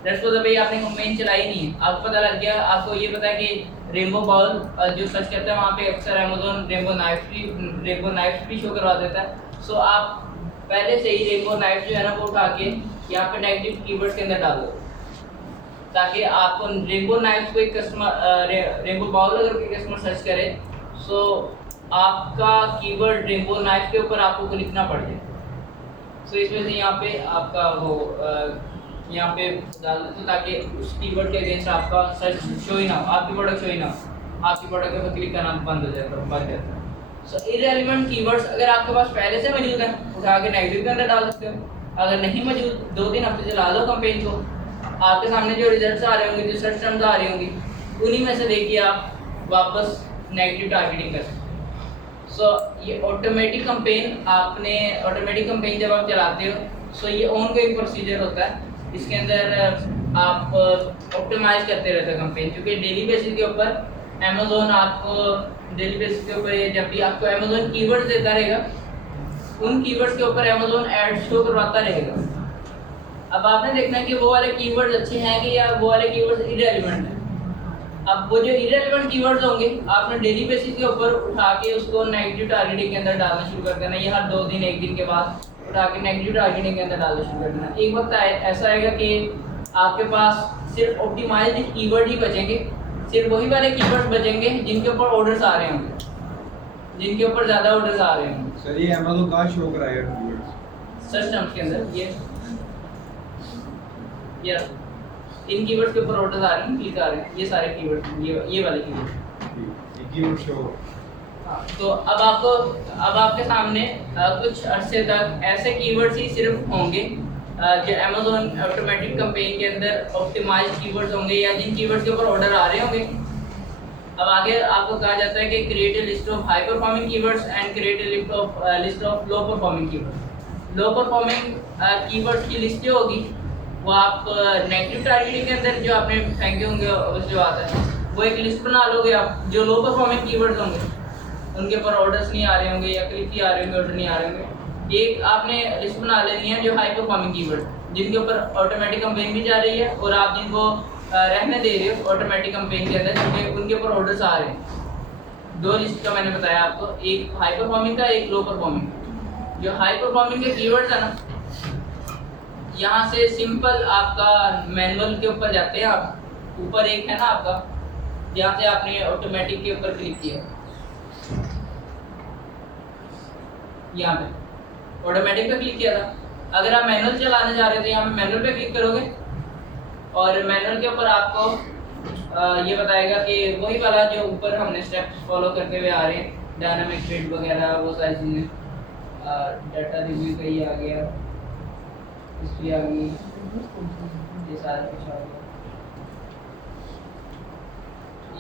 दैट्स व्हाट भाई आपने कंपेन चलाई नहीं है, आपको पता लग गया, आपको ये पता है कि रेनबो बॉल जो सर्च करता है वहाँ पे अक्सर अमेज़न रेनबो नाइफ्स भी शो करवा देता है। सो आप पहले से ही रेनबो नाइफ्स जो है ना वो उठा के यहाँ पे नेगेटिव कीवर्ड्स के अंदर डाल दो, ताकि आपको रेनबो नाइफ्स को एक कस्टमर, रेनबो बॉल अगर कोई कस्टमर सर्च करे सो आपका कीवर्ड रेनबो नाइफ के ऊपर आपको लिखना पड़ जाए। सो इसमें से यहाँ पे आपका वो यहाँ पे डाल देते हो ताकि उस कीवर्ड के अगेंस्ट आपका सर्च शो ही ना हो, आपकी प्रोडक्ट शो ही ना हो, आपकी प्रोडक्ट के ऊपर क्लिक करना बंद हो जाता है। सो इररिलेवेंट कीवर्ड्स अगर आपके पास पहले से मौजूद है उठा के नेगेटिव के अंदर डाल सकते हो, अगर नहीं मौजूद 2-3 हफ्ते चला लो कैंपेन को, आपके सामने जो रिजल्ट्स आ रहे होंगे, जो सर्च टर्म्स आ रही होंगी, उन्हीं में से देखिए आप वापस नेगेटिव टारगेटिंग कर सकते हो। सो ये ऑटोमेटिक कैंपेन जब आप चलाते हो, सो ये ऑनगोइंग प्रोसीजर होता है। इसके अंदर आप ऑप्टिमाइज करते रहते हो कैंपेन, क्योंकि डेली बेसिस के ऊपर अमेज़न आपको डेली बेसिस के ऊपर ये जब भी आपको अमेज़न कीवर्ड्स देता रहेगा, उन कीवर्ड्स के ऊपर अमेज़न ऐड शो करवाता रहेगा। अब आपने देखना है कि वो वाले कीवर्ड्स अच्छे हैं कि या वो वाले कीवर्ड्स इररिलेवेंट हैं। अब वो जो इररिलेवेंट कीवर्ड्स होंगे आपने डेली बेसिस के ऊपर उठा के उसको नेगेटिव टारगेटिंग के अंदर डालना शुरू कर देना, या हर 2 दिन 1 दिन के बाद उठा के नेगेटिव टारगेटिंग के अंदर डालना शुरू कर देना। एक वक्त ऐसा आएगा कि आपके पास सिर्फ ऑप्टिमाइज्ड कीवर्ड ही बचेंगे, सिर्फ वही वाले कीवर्ड्स बचेंगे जिनके ऊपर ऑर्डर्स आ रहे होंगे, जिनके ऊपर ज़्यादा ऑर्डर्स आ रहे होंगे। सर ये अमेज़न कहाँ शो कराएगा कीवर्ड्स? सर्च टर्म्स के अंदर ये इन कीवर्ड्स के ऊपर ऑर्डर्स आ रहे हैं, क्लिक आ रहे हैं, ये सारे कीवर्ड, ये वाले कीवर्ड, ये कीवर्ड शो। तो अब आपके सामने कुछ अरसे तक ऐसे कीवर्ड्स ही सिर्फ होंगे जो अमेज़न ऑटोमेटिक कैंपेन के अंदर ऑप्टिमाइज्ड कीवर्ड्स होंगे, या जिन कीवर्ड्स के ऊपर ऑर्डर आ रहे होंगे। अब आगे आपको कहा जाता है कि create a list of high performing keywords and create a list of low performing keywords. Low performing keywords की लिस्ट जो होगी वो आप नेगेटिव टारगेटिंग के अंदर जो आपने फेंके होंगे उस जो आता है वो एक लिस्ट बना लोगे आप। जो लो परफॉर्मिंग कीवर्ड्स होंगे उनके ऊपर ऑर्डर्स नहीं आ रहे होंगे या क्लिक ही आ रहे होंगे, ऑर्डर नहीं आ रहे होंगे, एक आपने लिस्ट बना लेनी है जो हाई परफॉर्मिंग कीवर्ड जिनके ऊपर ऑटोमेटिक कैंपेन भी जा रही है और आप जिनको रहने दे रहे हो ऑटोमेटिक कैंपेन के अंदर, क्योंकि उनके ऊपर ऑर्डर्स आ रहे हैं। 2 लिस्ट का मैंने बताया आपको, एक हाई परफॉर्मिंग का, एक लो परफॉर्मिंग। जो हाई परफॉर्मिंग के कीवर्ड्स है ना, यहाँ से सिंपल आपका मैनुअल के ऊपर जाते हैं आप, ऊपर एक है ना आपका, यहाँ से आपने ऑटोमेटिक के ऊपर क्लिक किया, यहाँ पे ऑटोमेटिक पे क्लिक किया था। अगर आप मैनुअल चलाने जा रहे थे, यहाँ पे मैनुअल पे क्लिक करोगे और मैनुअल के ऊपर आपको ये बताएगा कि वही वाला जो ऊपर हमने स्टेप्स फॉलो करते हुए आ रहे हैं, डायनामिक फीड वगैरह वो सारी चीज़ें, डाटा रिव्यू का ही आ गया, हिस्ट्री आ गई, ये सारा कुछ आ गया।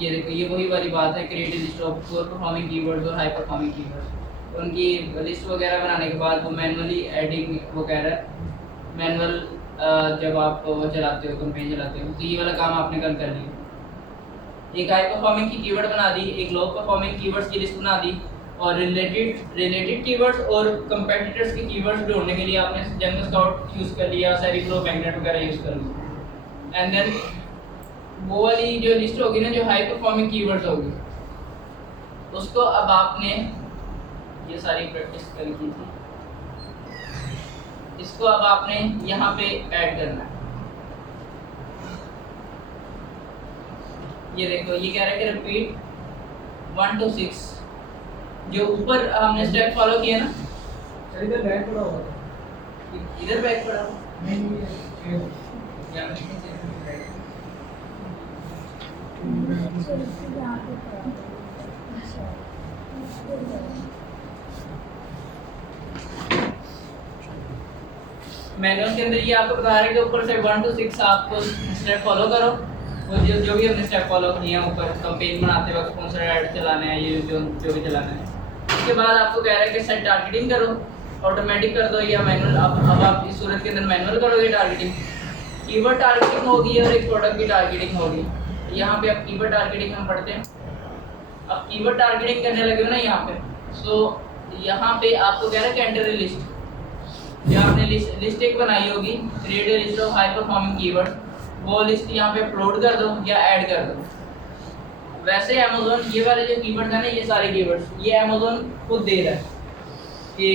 ये देखो ये वही वाली बात है, create list of poor performing keywords और हाई परफॉर्मिंग कीवर्ड्स। उनकी लिस्ट वगैरह बनाने के बाद वो मैनुअली एडिंग वगैरह, मैनुअल जब आप वो चलाते हो, कैंपेन चलाते हो, तो ये वाला काम आपने कर लिया। एक हाई परफॉर्मिंग की कीवर्ड बना दी, एक लो परफॉर्मिंग कीवर्ड्स की लिस्ट बना दी, और रिलेटेड कीवर्ड्स और कंपेटिटर्स के कीवर्ड्स ढूंढने के लिए आपने जंगल स्काउट यूज़ कर लिया, सेरिफ्लो, मैग्नेट वगैरह यूज़ कर लिया। एंड देन वो वाली जो लिस्ट होगी ना, जो हाई परफॉर्मिंग कीवर्ड्स होगी, उसको अब आपने ये सारी प्रैक्टिस करी की थी, इसको अब आपने यहाँ पे ऐड करना है। ये देखो ये कह रहा है कि रिपीट 1 to 6, जो ऊपर हमने स्टेप फॉलो किया ना, इधर बैक पड़ा हुआ था, इधर बैक पड़ा हुआ नहीं मैनुअल के अंदर ये आपको बता रहा है कि ऊपर से 1 to 6 आपको स्टेप फॉलो करो, वो जो भी हमने स्टेप फॉलो किए हैं ऊपर कैंपेन बनाते वक्त, स्पॉन्सर ऐड चलाना है, ये जो भी चलाना है। उसके बाद आपको कह रहा है कि सेट टारगेटिंग करो, ऑटोमेटिक कर दो या मैनुअल। अब आप इस सूरत के अंदर मैनुअल करोगे टारगेटिंग, कीवर्ड टारगेटिंग होगी और एक प्रोडक्ट की टारगेटिंग होगी। यहाँ पे अब कीवर्ड टारगेटिंग हम पढ़ते हैं। अब कीवर्ड टारगेटिंग करने लगे हो ना यहाँ पे, सो यहाँ पे आपको कह रहा है कि एंटर लिस्ट, जो आपने लिस्ट एक बनाई होगी, create a list of high performing keyword, वो लिस्ट यहाँ पे अपलोड कर दो या ऐड कर दो। वैसे अमेज़न ये वाले जो कीवर्ड्स हैं ना, ये सारे कीवर्ड्स ये अमेज़न खुद दे रहा है कि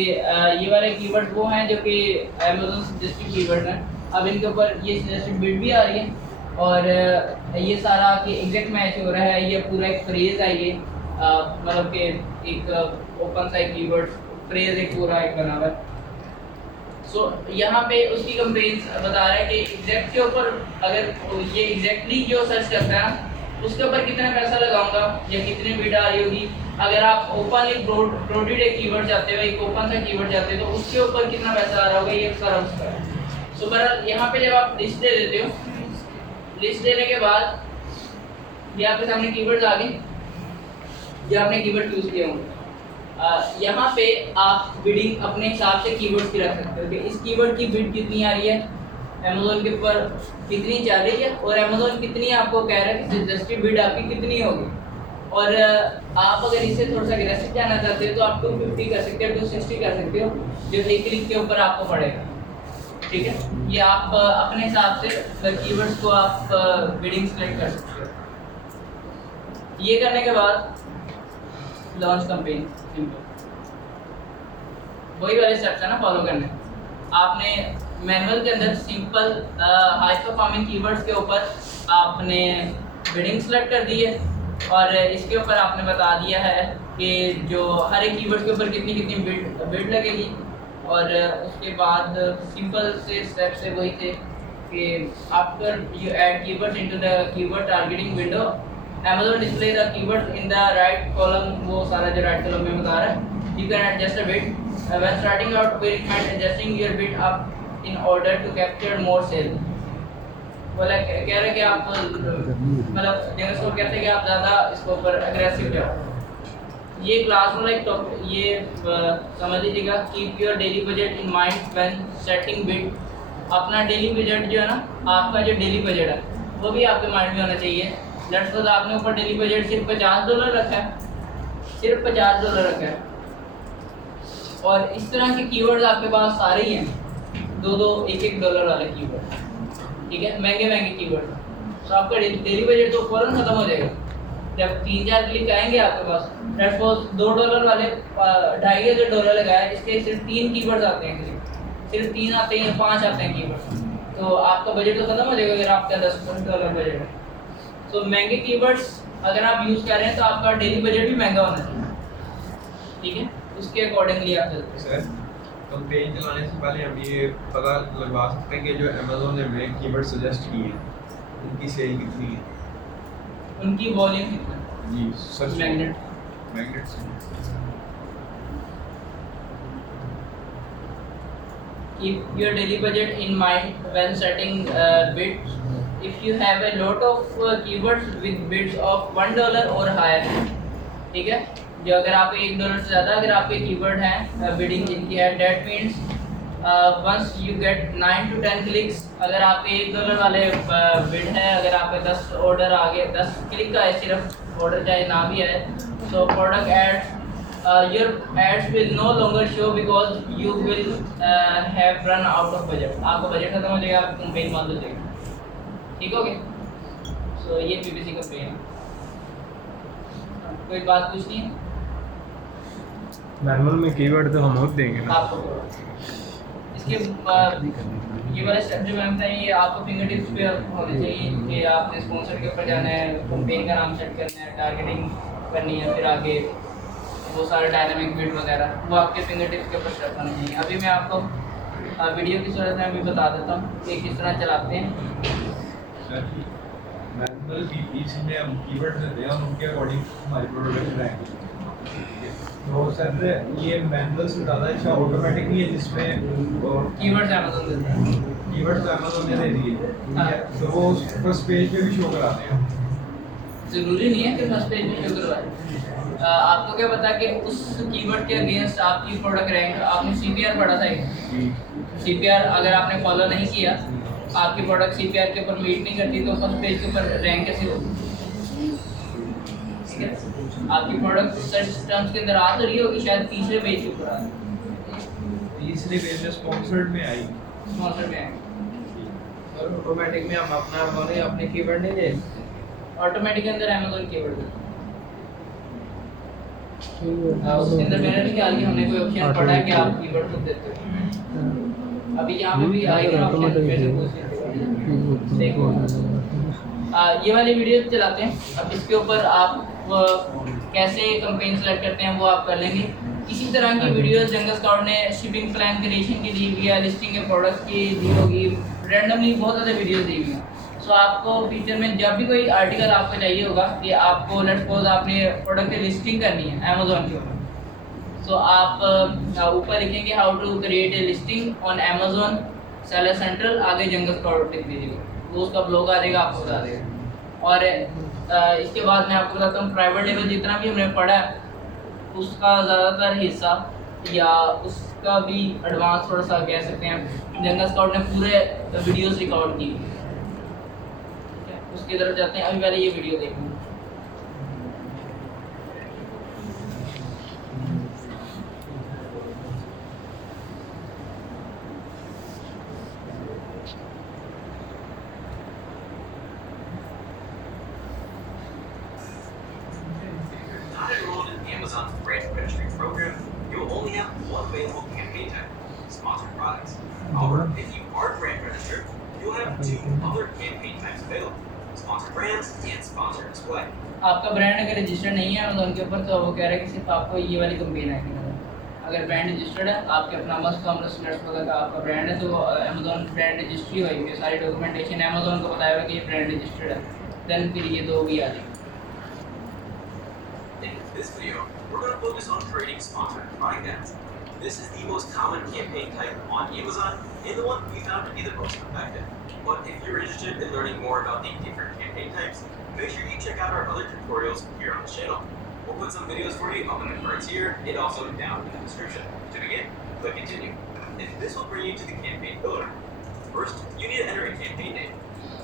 ये वाले कीवर्ड्स वो हैं जो कि अमेज़न सजेस्टेड कीवर्ड हैं। अब इनके ऊपर ये सजेस्टेड बिड भी आ रही है और ये सारा कि एग्जैक्ट मैच हो रहा है, ये पूरा एक फ्रेज है, ये मतलब कि एक ओपन सा कीवर्ड फ्रेज एक पूरा एक बना हुआ है। सो यहाँ पे उसकी कंपेन्स बता रहा है कि एग्जैक्ट के ऊपर अगर ये एग्जैक्टली जो सर्च करता है उसके ऊपर कितना पैसा लगाऊंगा या कितनी बिड आ रही होगी। अगर आप ओपन एक ब्रॉडेड एक कीवर्ड चाहते हो, एक ओपन सा कीवर्ड चाहते हो, तो उसके ऊपर कितना पैसा आ रहा होगा, ये सारा उसका है। सो बहरहाल यहाँ पे जब आप लिस्ट दे देते हो, लिस्ट देने के बाद ये आपके सामने कीवर्ड्स आ गए, ये आपने कीवर्ड यूज किए होंगे। यहाँ पे आप बिडिंग अपने हिसाब से कीवर्ड्स की रख सकते हो कि इस कीवर्ड की बिड कितनी आ रही है, अमेज़न के ऊपर कितनी चल रही है, और अमेज़न कितनी आपको कह रहा है कि सजेस्टेड बिड आपकी कितनी होगी। और आप अगर इसे थोड़ा सा अग्रेसिव जाना चाहते हो तो आप 250 कर सकते हो, 260 कर सकते हो, जो एक क्लिक के ऊपर आपको पड़ेगा। ठीक है, ये आप अपने हिसाब से कीवर्ड्स को आप बिडिंग सेलेक्ट कर सकते हो। ये करने के बाद लॉन्च कैंपेन, सिंपल वही वाले स्टेप्स है ना फॉलो करने। आपने मैनुअल के अंदर सिंपल हाई परफॉर्मिंग कीवर्ड्स के ऊपर आपने बिडिंग सेलेक्ट कर दी है, और इसके ऊपर आपने बता दिया है कि जो हर एक कीवर्ड के ऊपर कितनी कितनी बिड लगेगी। और उसके बाद सिंपल से स्टेप से वही थे कि after you add keywords into the keyword targeting window, Amazon display the keywords in the right column, वो सारा जो right column में बता रहा है। You can adjust a bid. When starting out, we recommend adjusting your bid up in order to capture more sale. बोला कह रहे कि आप मतलब जनरल स्टोर कहते हैं कि आप ज़्यादा इसके ऊपर अग्रेसिव जाओ। ये क्लास में एक टॉपिक ये समझ लीजिएगा, keep your daily budget in mind when setting bid. अपना डेली बजट जो है ना, आपका जो डेली बजट है वो भी आपके माइंड में होना चाहिए। लेट्स सपोज आपने ऊपर डेली बजट सिर्फ $50 रखा है, सिर्फ $50 रखा है, और इस तरह के कीवर्ड्स आपके पास सारे ही हैं, $1 वाले कीवर्ड, ठीक है, महंगे कीवर्ड। तो आपका डेली बजट तो फौरन खत्म हो जाएगा जब 3-4 क्लिक आएंगे आपके पास। लेट्स सपोज $2 वाले $2,500 लगाया, इसके सिर्फ 3 कीवर्ड्स आते हैं, सिर्फ 3 आते हैं या 5 आते हैं कीवर्ड, तो आपका बजट तो खत्म हो जाएगा अगर आपका $10 बजट है। तो महंगे कीवर्ड्स अगर आप यूज़ कर रहे हैं तो आपका डेली बजट भी महंगा होना चाहिए, ठीक है, उसके अकॉर्डिंगली आप चलते हैं। कैंपेन चलाने से पहले हम ये पता लगवा सकते हैं कि जो अमेज़न ने हमें कीवर्ड सजेस्ट किए हैं उनकी सेल कितनी है, उनकी वॉल्यूम कितना है जी, सर्च मैग्नेट से। Keep your daily budget in mind when setting bids. If you have a lot of keywords with bids of $1 or higher, ठीक है, जो अगर आप $1 से ज़्यादा अगर आपके कीवर्ड हैं बिडिंग जिनकी है, that means once you get 9 to 10 clicks, अगर आपके $1 वाले बिड हैं, अगर आपके 10 ऑर्डर आ गए, 10 क्लिक का है सिर्फ, ऑर्डर चाहे ना भी है, so product ads your ads will no longer show because you will have run out of budget. आपका बजट खत्म हो जाएगा, आपकी कैंपेन बंद हो जाएगी, ठीक हो गया। सो ये PPC कैंपेन है। कोई बात पूछनी है? मैनुअल में कीवर्ड तो हम और देंगे ना आपको इसके ये वाले स्टेप जो मैंने बताए ये आपको फिंगर टिप्स पे होने चाहिए कि आपने स्पॉन्सर के ऊपर जाना है, कैंपेन का नाम सेट करना है, टारगेटिंग करनी है, फिर आगे वो सारे डायनामिक बिड वगैरह वो आपके फिंगर टिप्स के ऊपर स्टेप होने चाहिए। अभी मैं आपको वीडियो की सूरत में अभी बता देता हूँ कि किस तरह चलाते हैं। मैनुअल PPC में हम कीवर्ड देते हैं और उनके अकॉर्डिंग हमारी प्रोडक्ट रहेंगे। तो सर ये मैनुअल से ज़्यादा अच्छा ऑटोमेटिक नहीं है जिसमें कीवर्ड्स अमेज़न देता है, कीवर्ड्स अमेज़न ने दे दिए, ठीक है, तो वो फर्स्ट पेज पे भी शो कराते हैं। ज़रूरी नहीं है कि फर्स्ट पेज में शो करवाए। आपको क्या पता कि उस कीवर्ड के अगेंस्ट आपकी प्रोडक्ट रैंक, आपने CPR पढ़ा था, CPR अगर आपने फॉलो नहीं किया, आपकी प्रोडक्ट CPR के ऊपर मीट नहीं करती तो फर्स्ट पेज के ऊपर रैंक कैसे होगी, ठीक है। आपकी प्रोडक्ट सर्च टर्म्स के अंदर आ तो रही होगी, शायद तीसरे पेज के ऊपर आ तीसरे पेज में स्पॉन्सर्ड में आई, स्पॉन्सर में आएगी, और ऑटोमेटिक में हम अपने कीवर्ड नहीं दे, ऑटोमेटिक के अंदर अमेज़न कीवर्ड उसके अंदर मैंने भी ख्याल कि हमने कोई ऑप्शन पढ़ा है कि आप कीवर्ड खुद देते हो। अभी यहाँ पे भी आएगा ऑप्शन, फिर से पूछ देखो। ये वाली वीडियो चलाते हैं, अब इसके ऊपर आप कैसे कैंपेन सेलेक्ट करते हैं वो आप कर लेंगे। इसी तरह की वीडियोस जंगल स्काउट ने शिपिंग प्लान क्रिएशन की दी हुई है, लिस्टिंग के प्रोडक्ट्स की दी होगी, रैंडमली बहुत ज़्यादा वीडियोस दी हुई हैं। सो सो आपको फ्यूचर में जब भी कोई आर्टिकल आपको चाहिए होगा कि आपको लेट्स सपोज आपने प्रोडक्ट की लिस्टिंग करनी है अमेजोन के ऊपर, सो आप ऊपर लिखेंगे how to create a listing on Amazon seller central, आगे जंगल स्काउट लिख दीजिएगा, वो उसका ब्लॉग आ जाएगा, आपको बता देगा। और इसके बाद मैं आपको बताता हूँ प्राइवेट लेवल जितना भी हमने पढ़ा है उसका ज़्यादातर हिस्सा या उसका भी एडवांस थोड़ा सा कह सकते हैं जंगल स्काउट ने पूरे वीडियोस रिकॉर्ड की। ठीक है, उसकी तरफ जाते हैं। अभी पहले ये वीडियो देखें। Not enrolled in Amazon's brand registry program, you will only have one available campaign type, sponsored products. However, if you are brand registered, you'll have two other campaign types available, sponsored brands and sponsored display. आपका brand अगर registered नहीं है Amazon के ऊपर तो वो कह रहा है कि सिर्फ आपको ये वाली कंपेन आएगी। अगर ब्रांड रजिस्टर्ड है, आपके अपना मस्त कॉमर्स प्लेटफॉर्म का आपका ब्रांड है, तो अमेजोन ब्रांड रजिस्ट्री होगी, सारी डॉक्यूमेंटेशन अमेजोन को बताया कि ये ब्रांड रजिस्टर्ड है, देन फिर ये दो भी आ जाएंगे। In this video, we're going to focus on creating sponsored product ads. This is the most common campaign type on Amazon and the one we found to be the most effective. But if you're interested in learning more about the different campaign types, make sure you check out our other tutorials here on the channel. We'll put some videos for you up in the cards here and also down in the description. To begin, click continue. And this will bring you to the campaign builder. First, you need to enter a campaign name.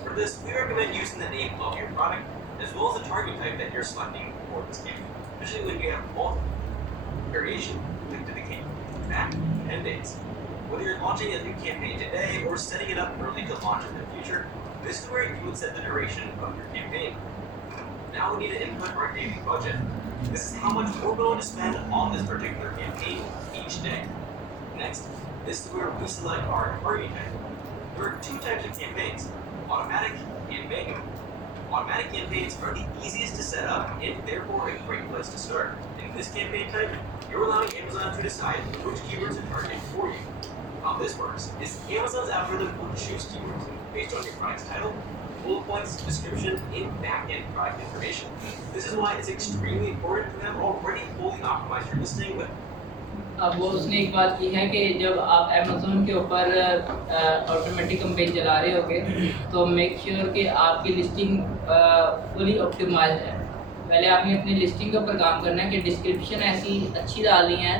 For this, we recommend using the name of your product as well as the target type that you're selecting for this campaign, especially when you have multiple variation linked to the campaign, back, and dates. Whether you're launching a new campaign today or setting it up early to launch in the future, this is where you would set the duration of your campaign. Now we need to input our daily budget. This is how much we're willing to spend on this particular campaign each day. Next, this is where we select our target type. There are two types of campaigns, automatic and manual. Automatic campaigns are the easiest to set up and therefore a great place to start. In this campaign type, you're allowing Amazon to decide which keywords to target for you. How this works is Amazon's algorithm will choose keywords based on your product's title, bullet points, description, and back-end product information. This is why it's extremely important to have already fully optimized your listing with अब वो उसने एक बात की है कि जब आप अमेज़ोन के ऊपर ऑटोमेटिक कैंपेन चला रहे होगे तो मेक श्योर कि आपकी लिस्टिंग फुली ऑप्टिमाइज्ड है। पहले आपने अपनी लिस्टिंग के ऊपर काम करना है कि डिस्क्रिप्शन ऐसी अच्छी डालनी है,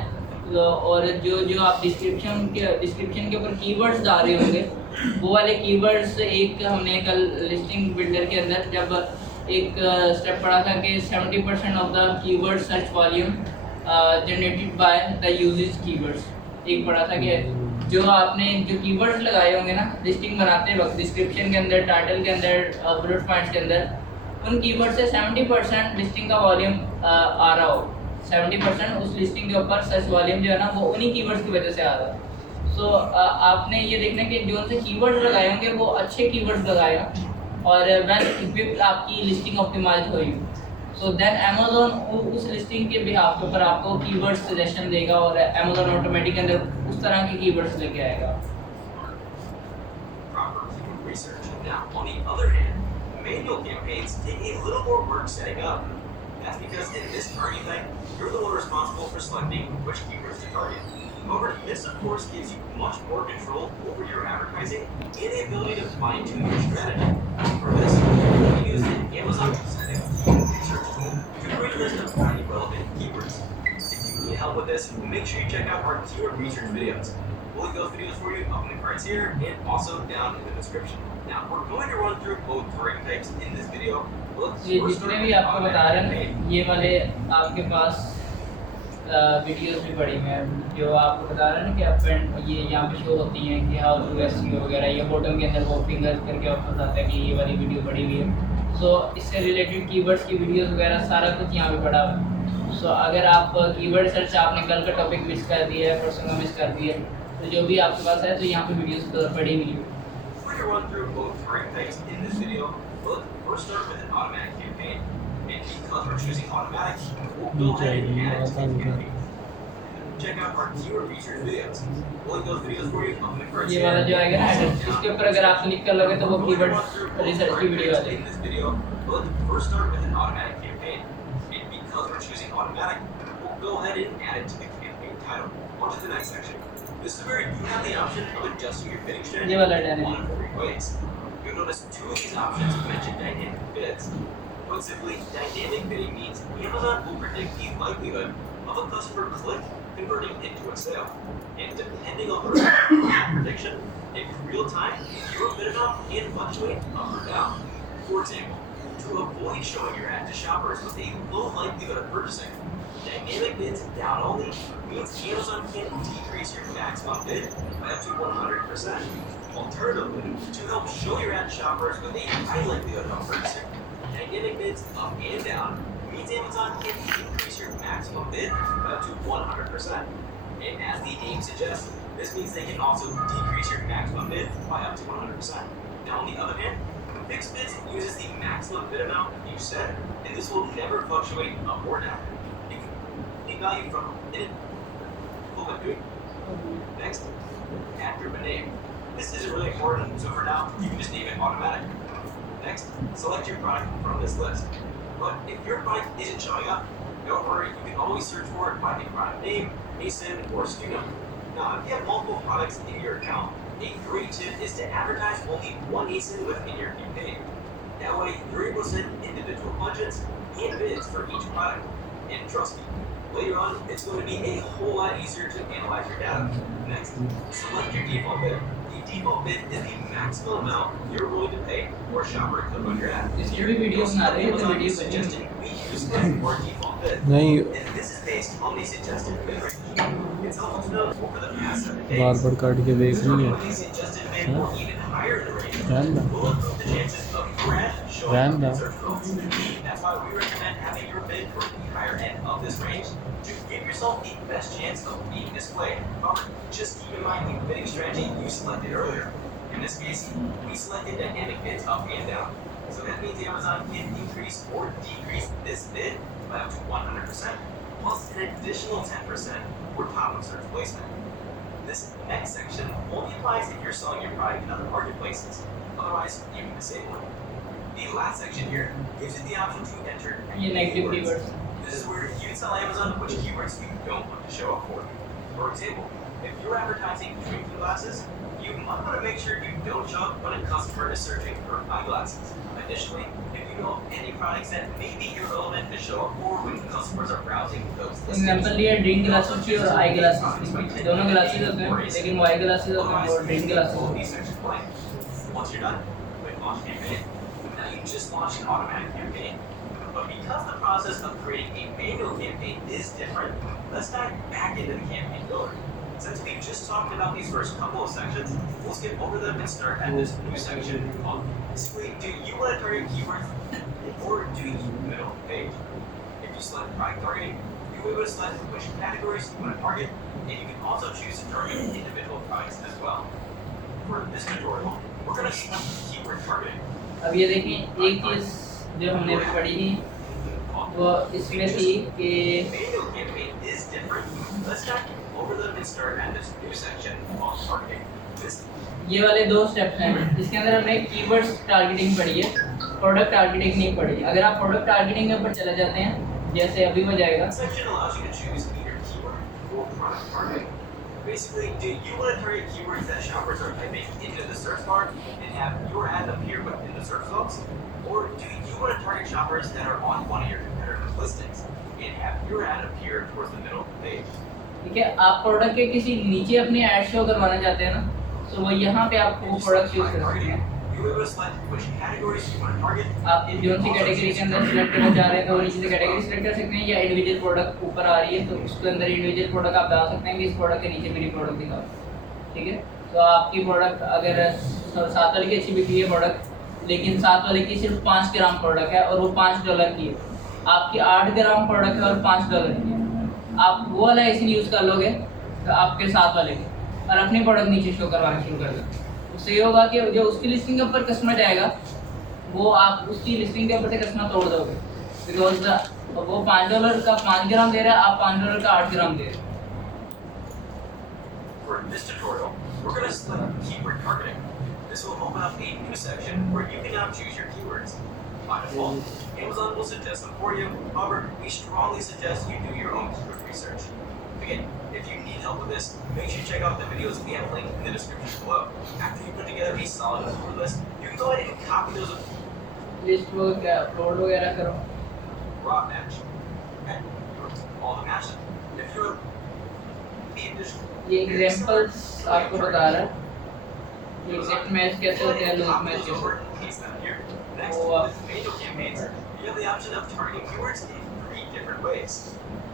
और जो आप डिस्क्रिप्शन के ऊपर कीवर्ड्स डाल रहे होंगे वो वाले कीवर्ड्स, एक हमने कल लिस्टिंग बिल्डर के अंदर जब एक स्टेप पढ़ा था कि 70% of the keyword search volume generated by the usage keywords. एक पढ़ा था कि जो आपने जो कीवर्ड्स लगाए होंगे ना लिस्टिंग बनाते वक्त, डिस्क्रिप्शन के अंदर, टाइटल के अंदर, बुलेट पॉइंट्स के अंदर, उन कीवर्ड से 70% लिस्टिंग का वॉल्यूम आ रहा हो, 70% उस लिस्टिंग के ऊपर सर्च वॉल्यूम जो है ना वो उन्हीं कीवर्ड्स की वजह से आ रहा है। सो आपने ये देखना कि जो से कीवर्ड्स लगाए होंगे वो अच्छे कीवर्ड्स लगाए और वेल इक्विप्ड आपकी लिस्टिंग ऑप्टिमाइज होगी। सो देन अमेज़ॉन उस लिस्टिंग के बिहाफ के ऊपर आपको कीवर्ड सजेशन देगा और अमेज़ॉन ऑटोमेटिक के अंदर उस तरह के कीवर्ड्स लेके आएगा। proper keyword research. Now, on the other hand, manual campaigns take a little more work setting up. That's because in this target type, you're the one responsible for selecting which keywords to target. However, this of course gives you much more control over your advertising and the ability to fine-tune your strategy. For this, you can use the Amazon research tool to create a list of highly relevant keywords. If you need help with this, make sure you check out our keyword research videos. We'll link those videos for you up in the cards here and also down in the description. Now, we're going to run through both target types in this video. ये जितने भी आपको बता रहे हैं ये वाले आपके पास वीडियोस भी पड़ी हुई हैं जो आपको बता रहे हैं ना कि आप ये यहाँ पे शो होती हैं कि हाउ टू एसईओ वगैरह, ये बॉटम के अंदर वो फिंगर करके आपको बताता है कि ये वाली वीडियो पड़ी हुई है। सो इससे रिलेटेड कीवर्ड्स की वीडियोस वगैरह सारा कुछ यहाँ पे पड़ा हुआ है। सो अगर आप कीवर्ड सर्च आपने कल का टॉपिक मिस कर दिया है, परसों का मिस कर दिया है, तो जो भी आपके पास है तो यहाँ पे वीडियोस पड़ी हुई है। We're going to run through both target types in this video. We'll first start with an automatic campaign. And because we're choosing automatic, we'll go ahead and add it to the campaign. check out our keyword featured videos. We'll link those videos for you up in the cards ये here. वाला जो आएगा ना header, इसके ऊपर अगर आप click कर लोगे तो वो कीवर्ड रिसर्च की वीडियो आ In जाएगी। this video, we'll first start with an automatic campaign. And because we're choosing automatic, we'll go ahead and add it to the campaign title. On to the next section. This is where you have the option of adjusting your bidding strategy ये वाला in dynamic। one of 3 ways. You'll notice 2 of these options mention dynamic bids. Put simply, dynamic bidding means Amazon will predict the likelihood of a customer click converting into a sale. And depending on the prediction, in real time, your bid amount can fluctuate up or down. For example, to avoid showing your ad to shoppers with a low likelihood of purchasing, dynamic bids down only means Amazon can decrease your maximum bid by up to 100%. Alternatively, to help show your ad to shoppers with a high likelihood of purchasing, dynamic bids up and down means Amazon can increase your maximum bid by up to 100%. And as the name suggests, this means they can also decrease your maximum bid by up to 100%. Now, on the other hand, fixed bids uses the maximum bid amount you set, and this will never fluctuate up or down. You can take value from it. Next, add group a name. This isn't really important, so for now, you can just name it automatic. Next, select your product from this list. But if your product isn't showing up, don't worry, you can always search for it by the product name, ASIN, or SKU number. Now, if you have multiple products in your account, a great tip is to advertise only one ASIN within your campaign. That way, you're able to set individual budgets and bids for each product. And trust me, later on, it's going to be a whole lot easier to analyze your data. Next, select your default bid. The default bid is the maximum amount you're willing to pay for a shopper to click on your ad. इसकी भी video बना रहे हैं तो Amazon video suggested बनेगी। we use as our default bid. नहीं And this is based on the suggested bid range. It's helpful to know over the past 7 days. बार बार काट के देख रही है। When the suggested bid were even higher in the range, रहने दो। will improve the chances of your ad showing up Random. in search results. That's why we recommend having your bid for the higher end of this range to give yourself the best chance of being displayed. However, just keep in mind the bidding strategy you selected earlier. In this case, we selected dynamic bids up and down. So that means Amazon can increase or decrease this bid by up to 100%, plus an additional 10% for top of search placement. This next section only applies if you're selling your product in other marketplaces. Otherwise, you can disable it. The last section here gives you the option to enter ये negative keywords. Keyword. This is where you tell Amazon which keywords you don't want to show up for. For example, if you're advertising drinking glasses, you might want to make sure you don't show up when a customer is searching for eyeglasses. Additionally, if you know of any products that may be irrelevant to show up for when customers are browsing those example लिया drink glasses की और eye glasses की। दोनों glasses होते हैं, लेकिन वो eye glasses होते हैं और ड्रिंक ग्लासेस होते हैं। Once you're done, click launch campaign. Now you just launched an automatic campaign. But because the process of creating a manual campaign is different, let's dive back into the campaign builder. Since we just talked about these first couple of sections, we'll skip over them and start at this new section called basically, do you want to target keywords or do you middle of the page? If you select product targeting, you'll be able to select which categories you want to target, and you can also choose to target individual products as well. For this tutorial, we're going to select keyword targeting. अब ये देखें, एक चीज़ जो हमने अभी पढ़ी थी वो इसमें थी कि Manual campaign is different. Let's dive over them and start at this new section called targeting. This ये वाले दो स्टेप्स हैं। इसके अंदर हमने कीवर्ड्स टारगेटिंग पढ़ी है, प्रोडक्ट टारगेटिंग नहीं पढ़ी। अगर आप प्रोडक्ट टारगेटिंग के ऊपर चले जाते हैं, जैसे अभी हो जाएगा, section allows you to choose either keyword or product targeting. Basically, do you want to target keywords that shoppers are typing into the search bar and have your ad appear within the search results? Or do you want to target shoppers that are on one of your competitors' listings and have your ad appear towards the middle of the page? ठीक है। आप product के किसी नीचे अपने add show करवाना चाहते हैं ना, तो वो यहाँ पे आपको वो प्रोडक्ट यूज कर सकते हैं। You're able to select which categories you want to target. आप जो सी कैटेगरी के अंदर सिलेक्ट करना चाह रहे हैं तो वो नीचे से कैटेगरी सिलेक्ट कर सकते हैं, या इंडिविजुअल प्रोडक्ट ऊपर आ रही है तो उसके अंदर इंडिविजुअल प्रोडक्ट आप डाल सकते हैं कि इस प्रोडक्ट के नीचे मेरी प्रोडक्ट दिखाओ। ठीक है, तो आपकी प्रोडक्ट अगर 7 वाले की अच्छी बिक्री है प्रोडक्ट, लेकिन 7 वाले की सिर्फ 5 ग्राम प्रोडक्ट है और वो $5 की है, आपकी 8 ग्राम प्रोडक्ट है और $5 की है, आप वो वाला ऐसे यूज़ कर लोगे तो आपके 7 वाले के और अपनी प्रोडक्ट नीचे शो करवाना शुरू कर दें। उससे ये होगा कि जो उसकी लिस्टिंग के ऊपर कस्टमर जाएगा वो आप उसकी लिस्टिंग के ऊपर से कस्टमर तोड़ दोगे, बिकॉज वो $5 का 5 ग्राम दे रहा है, आप $5 का 8 ग्राम दे रहे हैं। for this tutorial, we're going to select keyword targeting. This will open up a new section where you can now choose your keywords. By default, Amazon will suggest them for you. However, we strongly suggest you do your own keyword research. Again, if you need help with this, make sure you check out the videos we have linked in the description below. After you put together a solid keyword list, you can go ahead and copy those list वो क्या upload वगैरह करो raw match. And all the matches. If you're the additional ये examples आपको बता रहा है exact match कैसे होते हैं लूप मैच कैसे होते हैं Next, Oh, with manual campaigns, you have the option of targeting keywords in 3 different ways.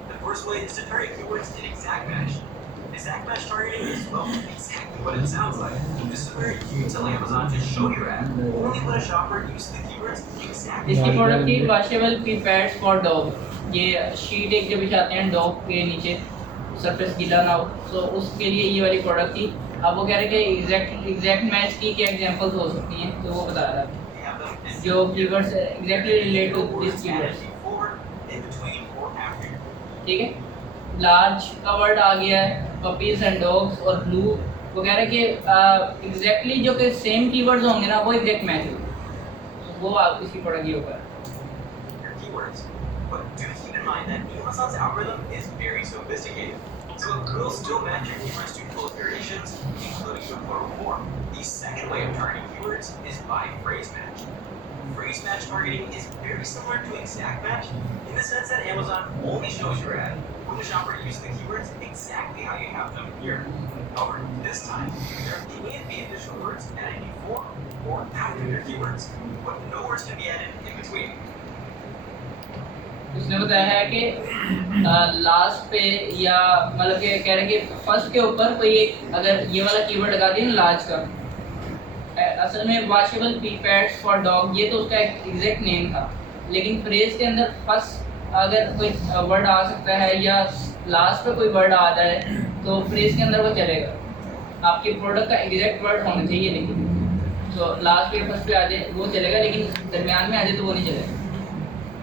The first way is to target keywords in exact match. Exact match targeting is, well, exactly what it sounds like. This is where you tell Amazon to show your ad only when a shopper uses the keywords exactly. इसकी product थी washable P pads for dog ये sheet एक जो बिछाते हैं dog के नीचे surface गीला ना हो तो उसके लिए ये वाली प्रोडक्ट थी अब वो कह रहे हैं कि एग्जैक्ट मैच की क्या एग्जांपल्स हो सकती हैं तो वो बता रहा है We have them in जो keywords exactly relate to this keywords keywords added before, in between, or after. ठीक है लार्ज का वर्ड आ गया है पपीज एंड डॉग्स और ब्लू वो कह रहे हैं कि एग्जैक्टली जो कि सेम कीवर्ड्स होंगे ना वो एग्जैक्ट मैच होंगे वो आप इसकी प्रोडक्ट ये होगा Your keywords. But do keep in mind that Amazon's algorithm is very sophisticated. So it will still match your keywords to both variations, including the plural form. The second way of targeting keywords is by phrase match. Phrase match targeting is very similar to exact match in the sense that Amazon only shows your ad when the shopper uses the keywords exactly how you have them here. However, this time, there can be additional words added before or after your keywords, but no words can be added in between. उसने बताया है कि last पे या मतलब कि कह रहे हैं कि फर्स्ट के ऊपर कोई एक अगर ये वाला कीवर्ड लगा दिया ना लार्ज का असल में washable P pads for dog ये तो उसका एक एग्जैक्ट नेम था लेकिन फ्रेज के अंदर फर्स्ट अगर कोई वर्ड आ सकता है या लास्ट पे कोई वर्ड आ जाए तो फ्रेज के अंदर वो चलेगा आपकी प्रोडक्ट का एग्जैक्ट वर्ड होना चाहिए लेकिन तो लास्ट पे फर्स्ट पे आ जाए वो चलेगा लेकिन दरमियान में आ जाए तो वो नहीं चलेगा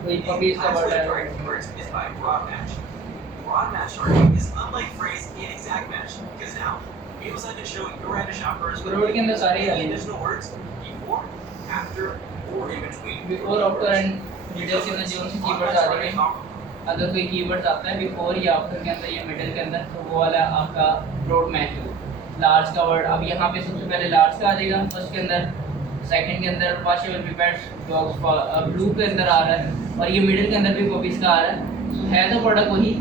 कोई The पपीज का last वर्ड way है to target keywords is by broad match. Broad match targeting is unlike phrase and exact match because now Amazon can show your ad to shoppers with Broad के अंदर सारे ही any आ गए additional words before, after, or in between. Before after and details के अंदर जो उनसे keywords आ जाएंगे अगर कोई कीवर्ड्स आता है बिफोर या आफ्टर के अंदर या मिडिल के अंदर तो वो वाला आपका ब्रॉड मैच हो लार्ज का वर्ड अब यहाँ पे सबसे पहले लार्ज का आ जाएगा फर्स्ट के अंदर सेकंड के अंदर washable P pads dogs blue के अंदर आ रहा है और ये मिडिल के अंदर भी पपीज का आ रहा है तो है तो प्रोडक्ट वही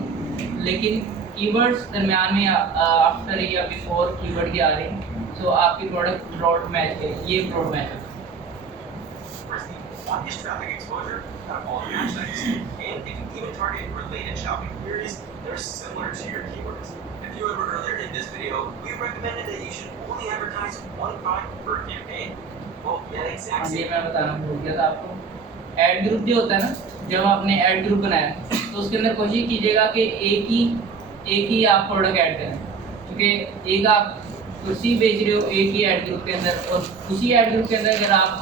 लेकिन कीवर्ड्स दरमियान में आफ्टर या बिफोर कीवर्ड के आ रहे हैं तो आपकी प्रोडक्ट ब्रॉड मैच है ये ब्रॉड मैच है Whereas the longest traffic exposure out of all the match types, and it can even target related shopping queries that are similar to your keywords. If you remember earlier in this video, we recommended that you should only advertise one product per campaign. Well, that exact ये same मैं बताना भूल गया था आपको add group जो होता है ना जब आपने ऐड ग्रुप बनाया तो उसके अंदर कोशिश कीजिएगा कि एक ही आप प्रोडक्ट ऐड करें क्योंकि एक आप कुर्सी बेच रहे हो एक ही ऐड ग्रुप के अंदर और उसी ऐड ग्रुप के अंदर अगर आप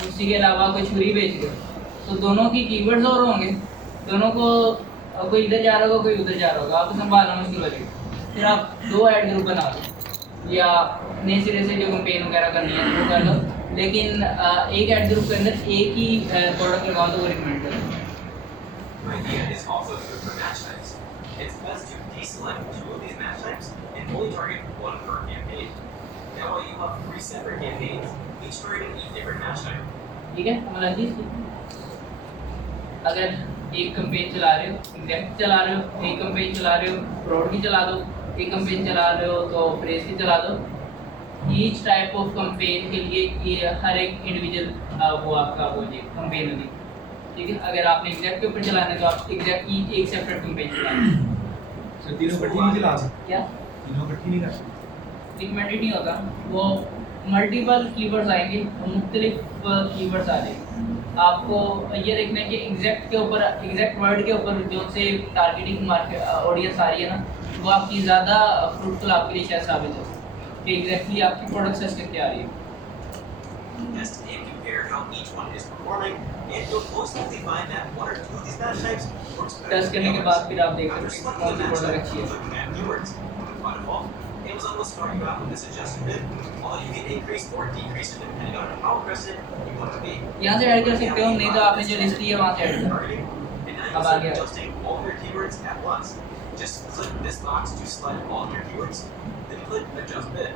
कुर्सी के अलावा कोई छुरी बेच रहे हो तो दोनों की कीवर्ड्स और होंगे दोनों को कोई इधर जा रहा होगा कोई उधर जा रहा होगा आपको संभालना मुश्किल हो जाएगा फिर आप दो ऐड ग्रुप बना दो या नए सिरे से जो कैंपेन वगैरह करनी है वो कर लो लेकिन एक ऐड ग्रुप के अंदर एक ही प्रोडक्ट लगाओ तो वो रिकमेंड करो idea is also good for match types. It's best to deselect 2 of these match types and only target 1 per campaign. Now while you have 3 separate campaigns, each targeting a different match type. ठीक है मतलब जी अगर एक campaign चला रहे हो exact चला रहे हो एक कैंपेन चला रहे हो ब्रॉड की चला दो एक कैंपेन चला रहे हो तो फ्रेज की चला दो ईच टाइप ऑफ कैंपेन के लिए ये हर एक इंडिविजुअल वो आपका वो जी कैंपेन होगी ठीक है अगर आपने एग्जैक्ट के ऊपर चलाना है तो आप एग्जैक्ट की एक सेपरेट कैंपेन चलाना सर तीनों इकट्ठी नहीं चला सकते क्या तीनों इकट्ठी नहीं कर सकते रिकमेंडेड नहीं होता वो मल्टीपल कीवर्ड्स आएंगे और मुख्तलिफ कीवर्ड्स आ जाएंगे आपको ये देखना है कि एग्जैक्ट के ऊपर एग्जैक्ट वर्ड के ऊपर जो से टारगेटिंग मार्केट ऑडियंस आ रही है ना वो आपकी ज़्यादा फ्रूटफुल आपके लिए शायद साबित हो कि एग्जैक्टली आपकी प्रोडक्ट सर्च करके आ रही है Test and compare how each one is performing, and you'll most likely find that 1 or 2 of these match types works better test than करने the के बाद others. फिर आप देख After सकते हैं selecting कौन a सी match प्रोडक्ट type, अच्छी है looking at keywords. By default, default, Amazon will start you out with this adjusted bid, although you can increase or decrease it depending on how aggressive you want to be. यहाँ से add कर सकते हो, नहीं तो आपने जो list ली है वहाँ से ऐड कर। And now you अब आ start गया। adjusting all of your keywords at once. Just click this box to select all of your keywords, then click adjust bid.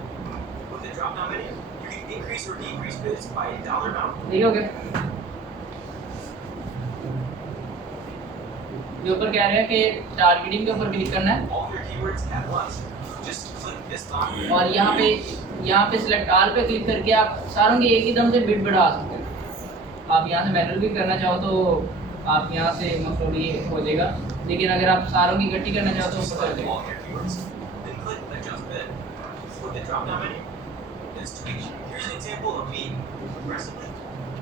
With the drop down menu, you can increase or decrease bids by a dollar amount. ठीक हो गया। ये ऊपर कह रहा है कि targeting के ऊपर क्लिक करना है All of your keywords at once. Just click this box. और यहाँ पे सिलेक्ट ऑल पे क्लिक करके आप सारों की एक ही दम से बिड बढ़ा सकते हैं। आप यहाँ से मैनुअल भी करना चाहो तो आप यहाँ से मतलब ये हो जाएगा, लेकिन अगर आप सारों की इकट्ठी करना चाहो तो वो कर Select देगा। all of your keywords, then click adjust bid. With the drop down menu, let's tweak. Here's an example of me aggressively.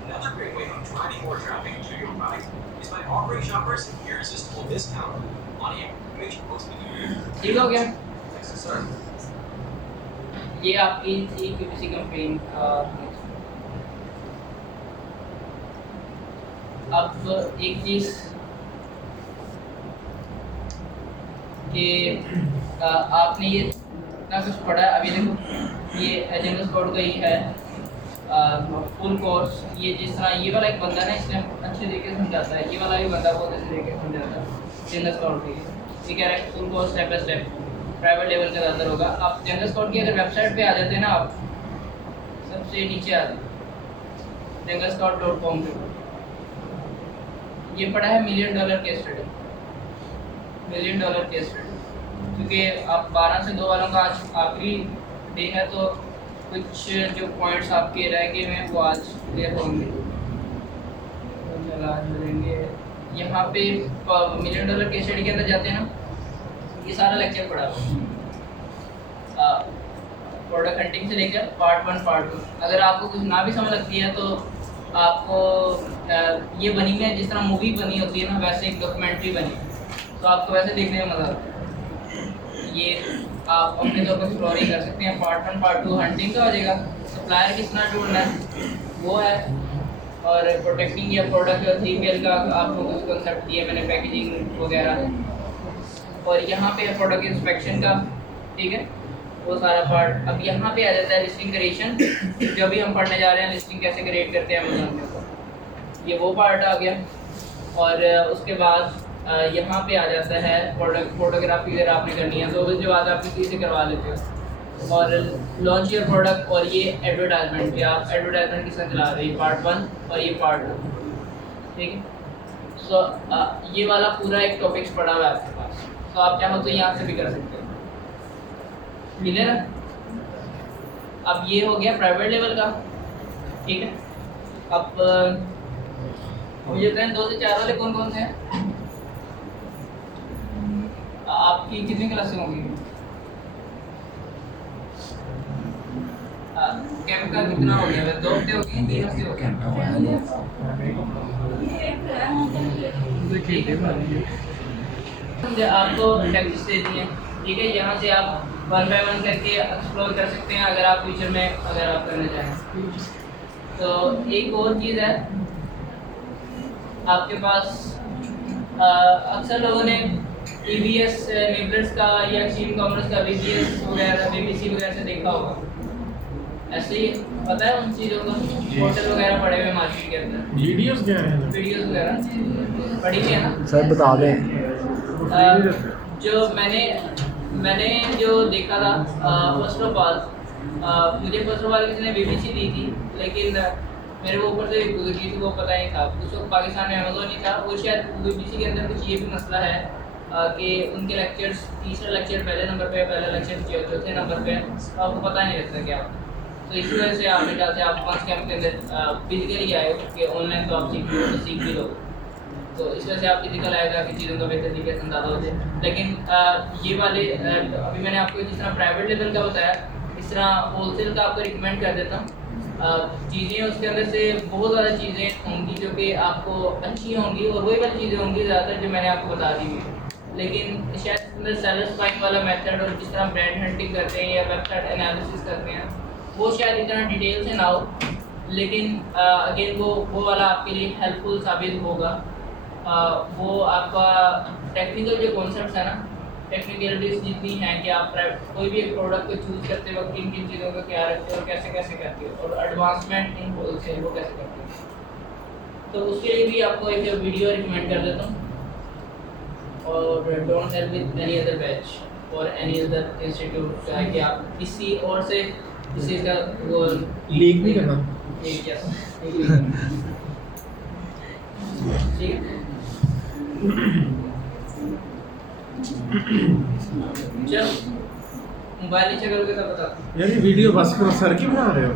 Another great way of driving more traffic to your product is by offering shoppers an irresistible discount on information posting. ठीक हो गया। Next is start. ये आपकी थी किसी campaign का। अब एक चीज़ कि आपने ये इतना कुछ पढ़ा है, अभी देखो ये एजेंडा स्कॉट का ही है फुल कोर्स। ये जिस तरह ये वाला एक बंदा ना इसने अच्छे तरीके से समझाता है, ये वाला भी बंदा बहुत अच्छे तरीके से समझाता है एजेंडा स्कॉट की। ये कह रहा है full course step by step private level का ज़्यादातर होगा। आप जनरल स्कॉट की अगर वेबसाइट पे आ जाते हैं ना, आप सबसे नीचे आ जाते janglescout.com पे। ये पढ़ा है $1 million case study, $1 million case study, क्योंकि आप 12 से 2 वालों का आज आखिरी डे है, तो कुछ जो पॉइंट्स आपके रह गए हैं वो आज क्लियर होंगे। तो चला मिलेंगे यहाँ पे $1 मिलियन केस स्टडी के अंदर जाते हैं ना, ये सारा लेक्चर पढ़ा हुआ प्रोडक्ट हंटिंग से लेकर पार्ट 1 पार्ट 2। अगर आपको कुछ ना भी समझ लगती है तो आपको ये बनी हुई है जिस तरह मूवी बनी होती है ना, वैसे एक डॉक्यूमेंट्री बनी, तो आपको वैसे देखने में मज़ा आता है। ये आप अपने तौर पर एक्सप्लोर कर सकते हैं। पार्ट 1 पार्ट 2 हंटिंग का हो जाएगा, सप्लायर कितना ढूंढना है वो है, और प्रोटेक्टिंग या प्रोडक्ट 3PL का आपको कुछ कंसेप्ट दिया मैंने, पैकेजिंग वगैरह, और यहाँ पे है प्रोडक्ट इंस्पेक्शन का, ठीक है, वो सारा पार्ट। अब यहाँ पे आ जाता है लिस्टिंग क्रिएशन, जो भी हम पढ़ने जा रहे हैं, लिस्टिंग कैसे क्रिएट करते हैं अमेज़न के ऊपर, ये वो पार्ट आ गया। और उसके बाद यहाँ पे आ जाता है प्रोडक्ट फोटोग्राफी अगर आपने करनी है तो जो बात आप किसी से करवा लेते हो, और लॉन्च योर प्रोडक्ट, और ये एडवर्टाइजमेंट के आप एडवर्टाइजमेंट किस तरह चला रहे हैं, पार्ट 1 और ये पार्ट 2, ठीक है। सो ये वाला पूरा एक टॉपिक्स पढ़ा हुआ है आपके पास, तो आप चाहो तो यहाँ से भी कर सकते हो, क्लियर है। अब ये हो गया प्राइवेट लेवल का, ठीक है। अब मुझे बताएं 2 से 4 वाले कौन कौन से हैं? आपकी कितनी क्लासें होंगी? कैंप का कितना हो गया? 2 हफ्ते हो गए, 3 हफ्ते हो गए। आपको टैक्स दे दिए, ठीक है, यहाँ से आप 1 बाय 1 करके एक्सप्लोर कर सकते हैं अगर आप फ्यूचर में अगर आप करना चाहें। तो एक और चीज़ है आपके पास, अक्सर लोगों ने EBS निबलर्स का या एक्सट्रीम कॉमर्स का BBS वगैरह BBC वगैरह से देखा होगा, ऐसे ही पता है उन चीज़ों का, पोर्टल वगैरह पड़े हुए मार्केट के अंदर, वीडियोस वगैरह पढ़ी हुई है ना सर, बता दें। जो मैंने जो देखा था, फर्स्ट ऑफ ऑल मुझे फर्स्ट ऑफ ऑल किसी ने BBC दी थी, लेकिन मेरे को ऊपर से गुजर गई थी, वो पता नहीं था उस वक्त पाकिस्तान में अमेज़न नहीं था। वो शायद BBC के अंदर कुछ ये भी मसला है कि उनके लेक्चर्स, तीसरा लेक्चर पहले नंबर पे, पहला लेक्चर चौथे नंबर पे, तो आपको पता नहीं लगता क्या। तो इसी वजह से आपके ख्याल से आप 5 कैंप के अंदर फिजिकली आए कि ऑनलाइन तो आप सीख भी लो, तो इस वजह से आप फिजिकल आएगा कि चीज़ों का बेहतर तरीके से अंदाजा हो जाए। लेकिन ये वाले अभी मैंने आपको जिस तरह प्राइवेट लेवल का बताया, इस तरह होलसेल का आपको रिकमेंड कर देता हूँ। चीज़ें उसके अंदर से बहुत ज़्यादा चीज़ें होंगी जो कि आपको अच्छी होंगी, और वही वाली चीज़ें होंगी ज़्यादातर जो मैंने आपको बता दी हुई, लेकिन शायद अंदर सेलर स्पाइंग वाला मेथड और जिस तरह ब्रांड हंटिंग करते हैं या वेबसाइट एनालिसिस करते हैं वो शायद इतना डिटेल से ना हो, लेकिन अगेन वो वाला आपके लिए हेल्पफुल साबित होगा। वो आपका टेक्निकल जो कॉन्सेप्ट्स है ना, टेक्निकलिटीज जितनी हैं कि आप कोई भी एक प्रोडक्ट को चूज करते वक्त किन किन चीज़ों का क्या रखते हो और कैसे कैसे करते हो और एडवांसमेंट इन से वो कैसे करते हो। तो उसके लिए भी आपको एक वीडियो रिकमेंड कर देता हूँ। और don't help with any other batch और एनी अदर इंस्टीट्यूट का है कि आप किसी और से किसी का वो लीक नहीं करना। ठीक है चल मोबाइल नीचे करोगे तब बता यार ये वीडियो बस करो, सर की बना रहे हो।